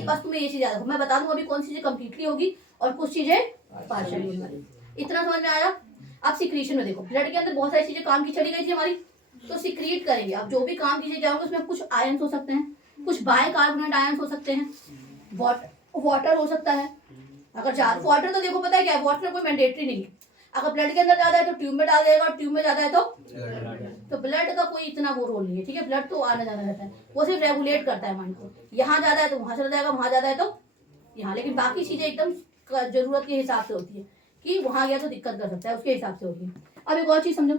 बस तुम्हें ये चीज याद रखो, मैं बता दूं अभी कौन सी चीजें कंप्लीटली होगी और कुछ चीजें पार्शियली होगी। इतना समझ में आया? अब सिक्रीशन में देखो, ब्लड के अंदर बहुत सारी चीजें काम की चली गई थी हमारी, तो सिक्रीट करेंगे। अब जो भी काम की जाओगे उसमें कुछ आयंस हो सकते हैं, कुछ बाइकार्बोनेट आयंस हो सकते हैं, वाटर हो सकता है। अगर ज्यादा वाटर, तो देखो पता है क्या है, वाटर कोई मैंडेटरी नहीं है। अगर ब्लड के अंदर ज्यादा है तो ट्यूब में डाल देगा, और ट्यूब में ज्यादा है तो ब्लड का कोई इतना वो रोल नहीं है, ठीक है। ब्लड तो आना जाना रहता है, वो सिर्फ रेगुलेट करता है माइंड को, यहाँ ज्यादा है तो वहां चला जाएगा, वहां ज्यादा है तो यहाँ। लेकिन बाकी चीजें एकदम जरूरत के हिसाब से होती है, कि वहां गया तो दिक्कत कर सकता है, उसके हिसाब से होती है। अब एक और चीज समझो,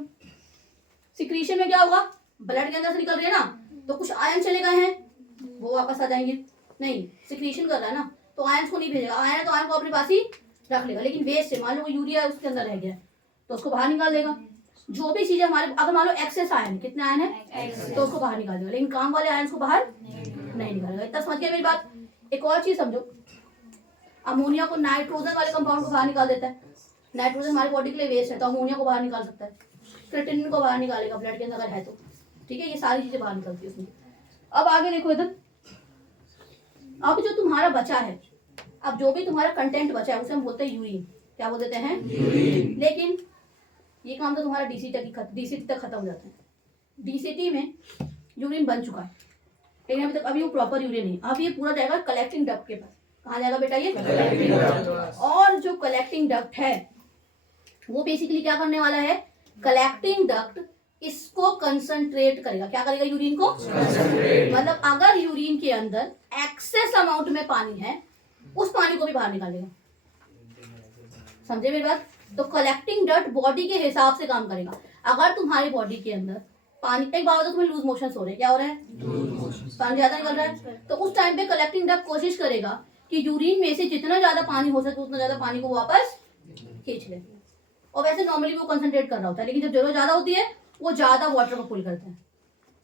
सिक्रीशन में क्या होगा? ब्लड के अंदर से निकल रही है ना, तो कुछ आयन चले गए हैं, वो वापस आ जाएंगे। नहीं, सिक्रीशन कर रहा है ना, तो आयन को नहीं भेजेगा, आयन तो आयन को अपने पास ही रख लेगा। लेकिन वेस्ट है, मान लो यूरिया उसके अंदर रह गया तो उसको बाहर निकाल देगा। जो भी चीजें हमारे, अगर मान लो एक्सेस आयन, कितने आयन है, तो उसको बाहर निकाल देगा, लेकिन काम वाले आयन को बाहर नहीं निकालेगा। इतना समझ गया मेरी बात? एक और चीज समझो, अमोनिया को, नाइट्रोजन वाले कंपाउंड को बाहर निकाल देता है। नाइट्रोजन हमारी बॉडी के लिए वेस्ट है, तो अमोनिया को बाहर निकाल सकता है, क्रिएटिनिन को बाहर निकालेगा ब्लड के अंदर अगर है तो, ठीक है। ये सारी चीजें बाहर निकलती है उसमें। अब आगे देखो इधर, अब जो तुम्हारा बचा है, अब जो भी तुम्हारा कंटेंट बचा है उसे हम बोलते हैं यूरिन। क्या बोल देते हैं? यूरिन। लेकिन ये काम तो तुम्हारा डीसीटी तक खत्म हो जाता है। डीसीटी में यूरिन बन चुका है, लेकिन अभी तक अभी वो प्रॉपर यूरिन नहीं। अब ये पूरा जाएगा कलेक्टिंग डक्ट के पास। कहाँ जाएगा बेटा? ये कलेक्टिंग डक्ट। और जो कलेक्टिंग डक्ट है वो बेसिकली क्या करने वाला है? कलेक्टिंग डक्ट इसको कंसंट्रेट करेगा। क्या करेगा? यूरिन को मतलब अगर यूरिन के अंदर एक्सेस अमाउंट में पानी है, उस पानी को भी बाहर निकालेगा। समझे मेरी बात? तो कलेक्टिंग डक्ट बॉडी के हिसाब से काम करेगा। अगर तुम्हारी बॉडी के अंदर पानी, एक बार तो तुम्हें लूज मोशन हो रहे हैं, क्या हो रहा है? पानी ज्यादा निकल रहा है, तो उस टाइम पे कलेक्टिंग डक्ट कोशिश करेगा कि यूरिन में से जितना ज्यादा पानी हो सके उतना ज्यादा पानी को वापस खींच ले। और वैसे नॉर्मली वो कंसंट्रेट कर रहा होता है, लेकिन जब जरूरत ज्यादा होती है वो ज्यादा वाटर को पुल करते हैं,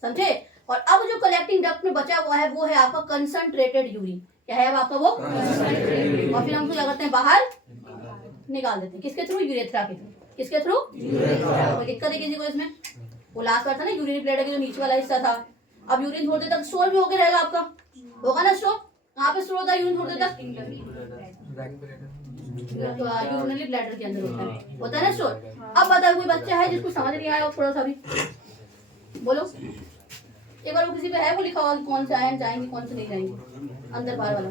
समझे। और अब जो कलेक्टिंग डक्ट में बचा हुआ है वो है आपका कंसंट्रेटेड यूरिन। क्या है अब आपका वो? और फिर हम क्या करते हैं? बाहर निकाल देते हैं। किसके थ्रू? यूरेथ्रा के थ्रू। किसके थ्रू? कोई दिक्कत है किसी को इसमें? वो लास्ट बार था ना यूरिनरी ब्लैडर का जो नीचे वाला हिस्सा था, अब यूरिन थोड़ी देर तक स्टोर भी होकर रहेगा, आपका होगा ना स्टोर, कहाँ पे स्टोर होता है यूरिन छोड़ देता? यूरिनरी ब्लैडर के अंदर होता है ना स्टोर। अब बताओ कोई बच्चा है जिसको समझ नहीं आया थोड़ा सा भी, बोलो एक बार। वो किसी पे है वो लिखा हुआ कि कौन से आयन जाएंगे कौन से नहीं जाएंगे अंदर बाहर वाला?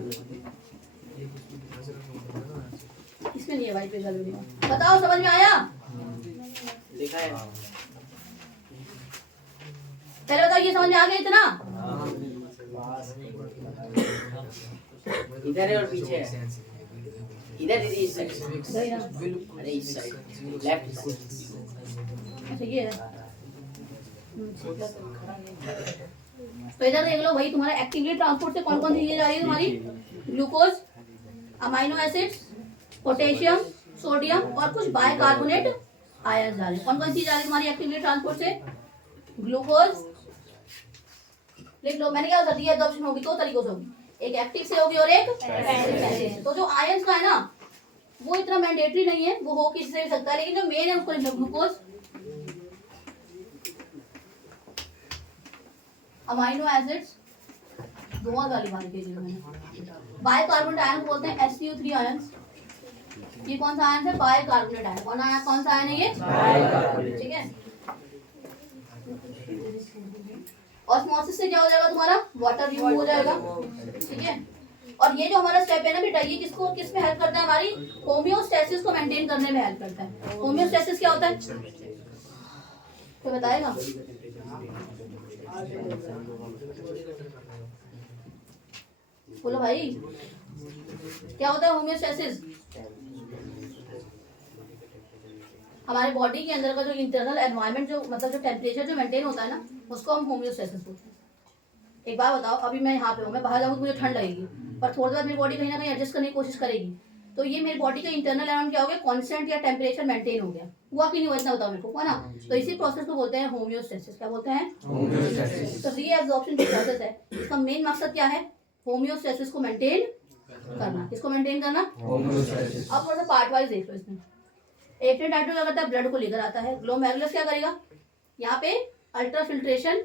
इसमें नहीं है भाई पेज वाले में। बताओ समझ में आया? लिखा है। पहले बताओ ये समझ में आ गया इतना? इधर है और पीछे है। इधर दीदी इस साइड। सही ना? अरे इस साइड लेफ्ट साइड। अच्छा ये है। तो इधर देख लो भाई, तुम्हारा एक्टिवली ट्रांसपोर्ट से कौन कौन सी चीजें जा रही है तुम्हारी? Glucose, amino acids, potassium, sodium और कुछ बाइकार्बोनेट आयन जा रहे हैं। कौन कौन सी जा रही है तुम्हारी एक्टिवली ट्रांसपोर्ट से? ग्लूकोज लिख लो। मैंने क्या कर दिया, ऑप्शन होगी दो तरीकों से होगी, एक एक्टिव से होगी और एक पैसिव से। तो जो आयंस का है ना वो इतना मैंडेटरी नहीं है, वो हो किसी से भी सकता है, लेकिन जो मेन है उसको लिख लो। ग्लूकोज, अमाइनो एसिड्स, दो वाली बात की मैंने। बाइकार्बोनेट आयन को बोलते हैं SCO3 आयंस। ये कौन सा आयन है? Bicarbonate ion. कौन सा आयन है ये? ठीक है। ऑस्मोसिस से क्या हो जाएगा तुम्हारा? वाटर रिमूव हो जाएगा। ठीक है। और ये जो हमारा स्टेप है ना बेटा, ये किस में हेल्प करता है? हमारी होम्योस्टेसिस को मेंटेन करने में हेल्प करता है। होम्योस्टेसिस क्या होता है कोई बताएगा? बोलो भाई, क्या होता है होम्योस्टेसिस? हमारे बॉडी के अंदर का जो इंटरनल एनवायरनमेंट, जो मतलब जो टेम्परेचर जो मेंटेन होता है ना, उसको हम होम्योस्टेसिस बोलते हैं। एक बार बताओ, अभी मैं यहाँ पे हूँ, मैं बाहर जाऊँ तो मुझे ठंड लगेगी, पर थोड़ी देर बाद मेरी बॉडी कहीं ना कहीं एडजस्ट करने की कोशिश करेगी। तो ये मेरी बॉडी का इंटरनल एनवायरनमेंट क्या हो गया? कांस्टेंट या टेम्परेचर मेंटेन हो गया। हुआ कि नहीं हुआ इतना बताओ मेरे को, है ना? तो इसी प्रोसेस को बोलते हैं होम्योस्टेसिस। क्या बोलते हैं? होम्योस्टेसिस। तो रीएब्जॉर्प्शन जो प्रोसेस है, इसका मेन मकसद क्या है? होम्योस्टेसिस को मेंटेन करना। किसको मेंटेन करना? होम्योस्टेसिस। अब थोड़ा सा पार्ट वाइज देख लो इसमें। एट्रिन नाइट्रो क्या करता है? ब्लड को लेकर आता है। ग्लोमेरुलस क्या करेगा? यहाँ पे अल्ट्राफिल्ट्रेशन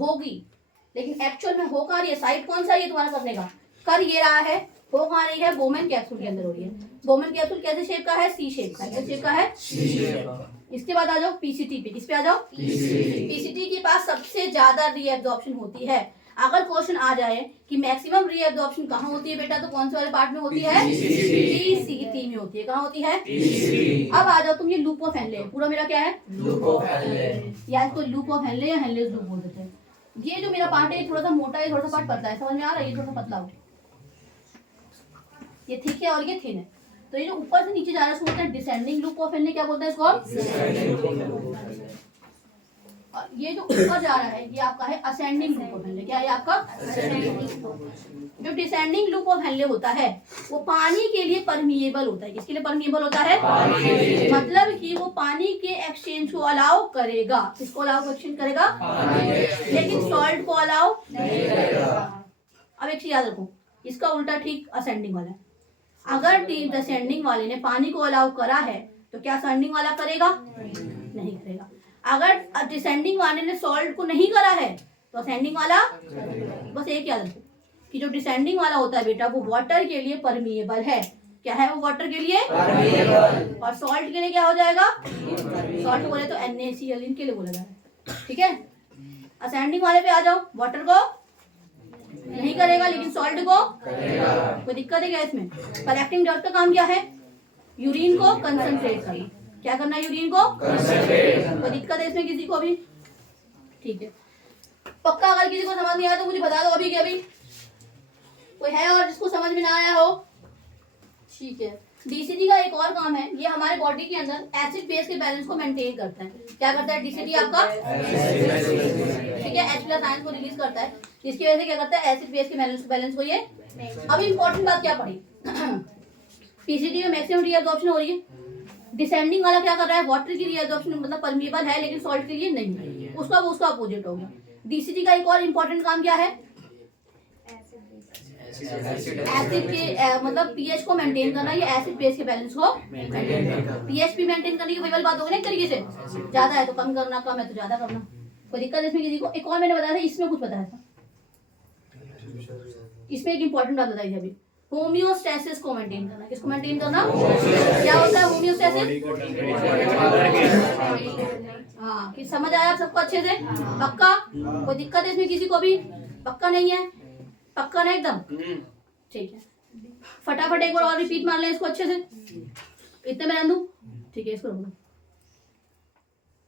होगी, लेकिन एक्चुअल में हो कहाँ रही है? साइट कौन सा है ये तुम्हारा करने का? कर ये रहा है, हो कहाँ रही है? बोमेन कैप्सूल के अंदर हो रही है। बोमेन कैप्सूल कैसे शेप का है? सी शेप का। कैसे शेप का है? सी शेप। इसके बाद आ जाओ पीसीटी पे। किस पे आ जाओ? पीसीटी के पास सबसे ज्यादा रीएब्जॉर्प्शन होती है। अगर क्वेश्चन आ जाए कि मैक्सिमम रीएब्जॉर्प्शन कहाँ होती है बेटा, तो कौन से वाले पार्ट में होती है? पीसीटी में होती है। कहाँ होती है? अब आ जाओ तुम, ये लूप ऑफ हेनले, पूरा मेरा क्या है? लूप ऑफ हेनले, या इसको लूप ऑफ हेनले या हेनलेस लूप बोल देते हैं। ये जो मेरा पार्ट है थोड़ा सा मोटा है, थोड़ा सा पार्ट पतला है, समझ में आ रहा है? ये थोड़ा सा पतला हो, ये थिक है और ये थिन है। तो ये जो ऊपर से नीचे जा रहा है उसको बोलते हैं डिसेंडिंग लूप ऑफ हेनले। क्या बोलते हैं इसको? और ये जो ऊपर जा रहा है ये आपका है असेंडिंग लूप ऑफ हेनले। क्या है आपका? जो डिसेंडिंग लूप ऑफ हेनले होता है वो पानी के लिए परमिएबल होता है। किसके लिए परमिएबल होता है? मतलब कि वो पानी के एक्सचेंज को अलाउ करेगा। किसको अलाउ एक्सचेंज करेगा? लेकिन सॉल्ट को अलाउ नहीं करेगा। अब एक चीज याद रखो, इसका उल्टा ठीक असेंडिंग वाला है। अगर डिसेंडिंग वाले ने पानी को अलाउ करा है तो क्या असेंडिंग वाला करेगा? नहीं करेगा। अगर डिसेंडिंग वाले ने सॉल्ट को नहीं करा है तो असेंडिंग वाला। बस एक याद रखो कि जो डिसेंडिंग वाला होता है बेटा वो वाटर के लिए परमिएबल है। क्या है वो? वाटर के लिए परमिएबल। और सॉल्ट के लिए क्या हो जाएगा? सॉल्ट बोले तो NaCl, इनके लिए बोला जा रहा है। ठीक है। असेंडिंग वाले पे आ जाओ, वाटर को नहीं करेगा लेकिन सॉल्ट को करेगा। कोई दिक्कत है क्या इसमें? कलेक्टिंग ड्रग का काम क्या है? यूरिन को कंसंट्रेट करना। क्या करना है? यूरिन को कंसंट्रेट। कोई दिक्कत है इसमें किसी को भी? ठीक है, पक्का। अगर किसी को समझ नहीं आया तो मुझे बता दो अभी के अभी। कोई है और जिसको समझ में ना आया हो? ठीक है। डीसीटी का एक और काम है, ये हमारे बॉडी के अंदर एसिड बेस के बैलेंस को मेंटेन करता है। क्या करता है डीसीटी आपका? ठीक है, H+ आयन को रिलीज करता है, जिसकी वजह से क्या करता है? एसिड बेस के बैलेंस को ये। अब इंपॉर्टेंट बात क्या पड़ी? पीसीटी में मैक्सिमम रीअब्जॉर्प्शन हो रही है। डिसेंडिंग वाला क्या कर रहा है? वाटर की रीअब्जॉर्प्शन मतलब परमिएबल है लेकिन सॉल्ट के लिए नहीं। उसका वो उसका अपोजिट होगा। डीसीटी का एक और इम्पोर्टेंट काम क्या है? एसिड के मतलब पीएच को मेंटेन करना, ये एसिड बेस के बैलेंस को मेंटेन करना। पीएच भी मेंटेन करने की वही वाली बात होगी ना एक तरीके से। ज्यादा है तो कम करना, कम है तो ज्यादा करना। कोई दिक्कत इसमें किसी को? एक और मैंने बताया था, इसमें कुछ बताया था। इसमें एक इंपॉर्टेंट बात बताई थी अभी, होम्योस्टैसिस को मेंटेन करना। किसको मेंटेन करना? क्या होता है होम्योस्टैसिस? हाँ, कि समझ आया आप सबको अच्छे से? पक्का? कोई दिक्कत है इसमें किसी को भी? पक्का नहीं है? पक्का ना एकदम? ठीक है, फटाफट एक बार और रिपीट मार लें इसको अच्छे से। इतने में रहने दूं? ठीक है, इसको रख दो।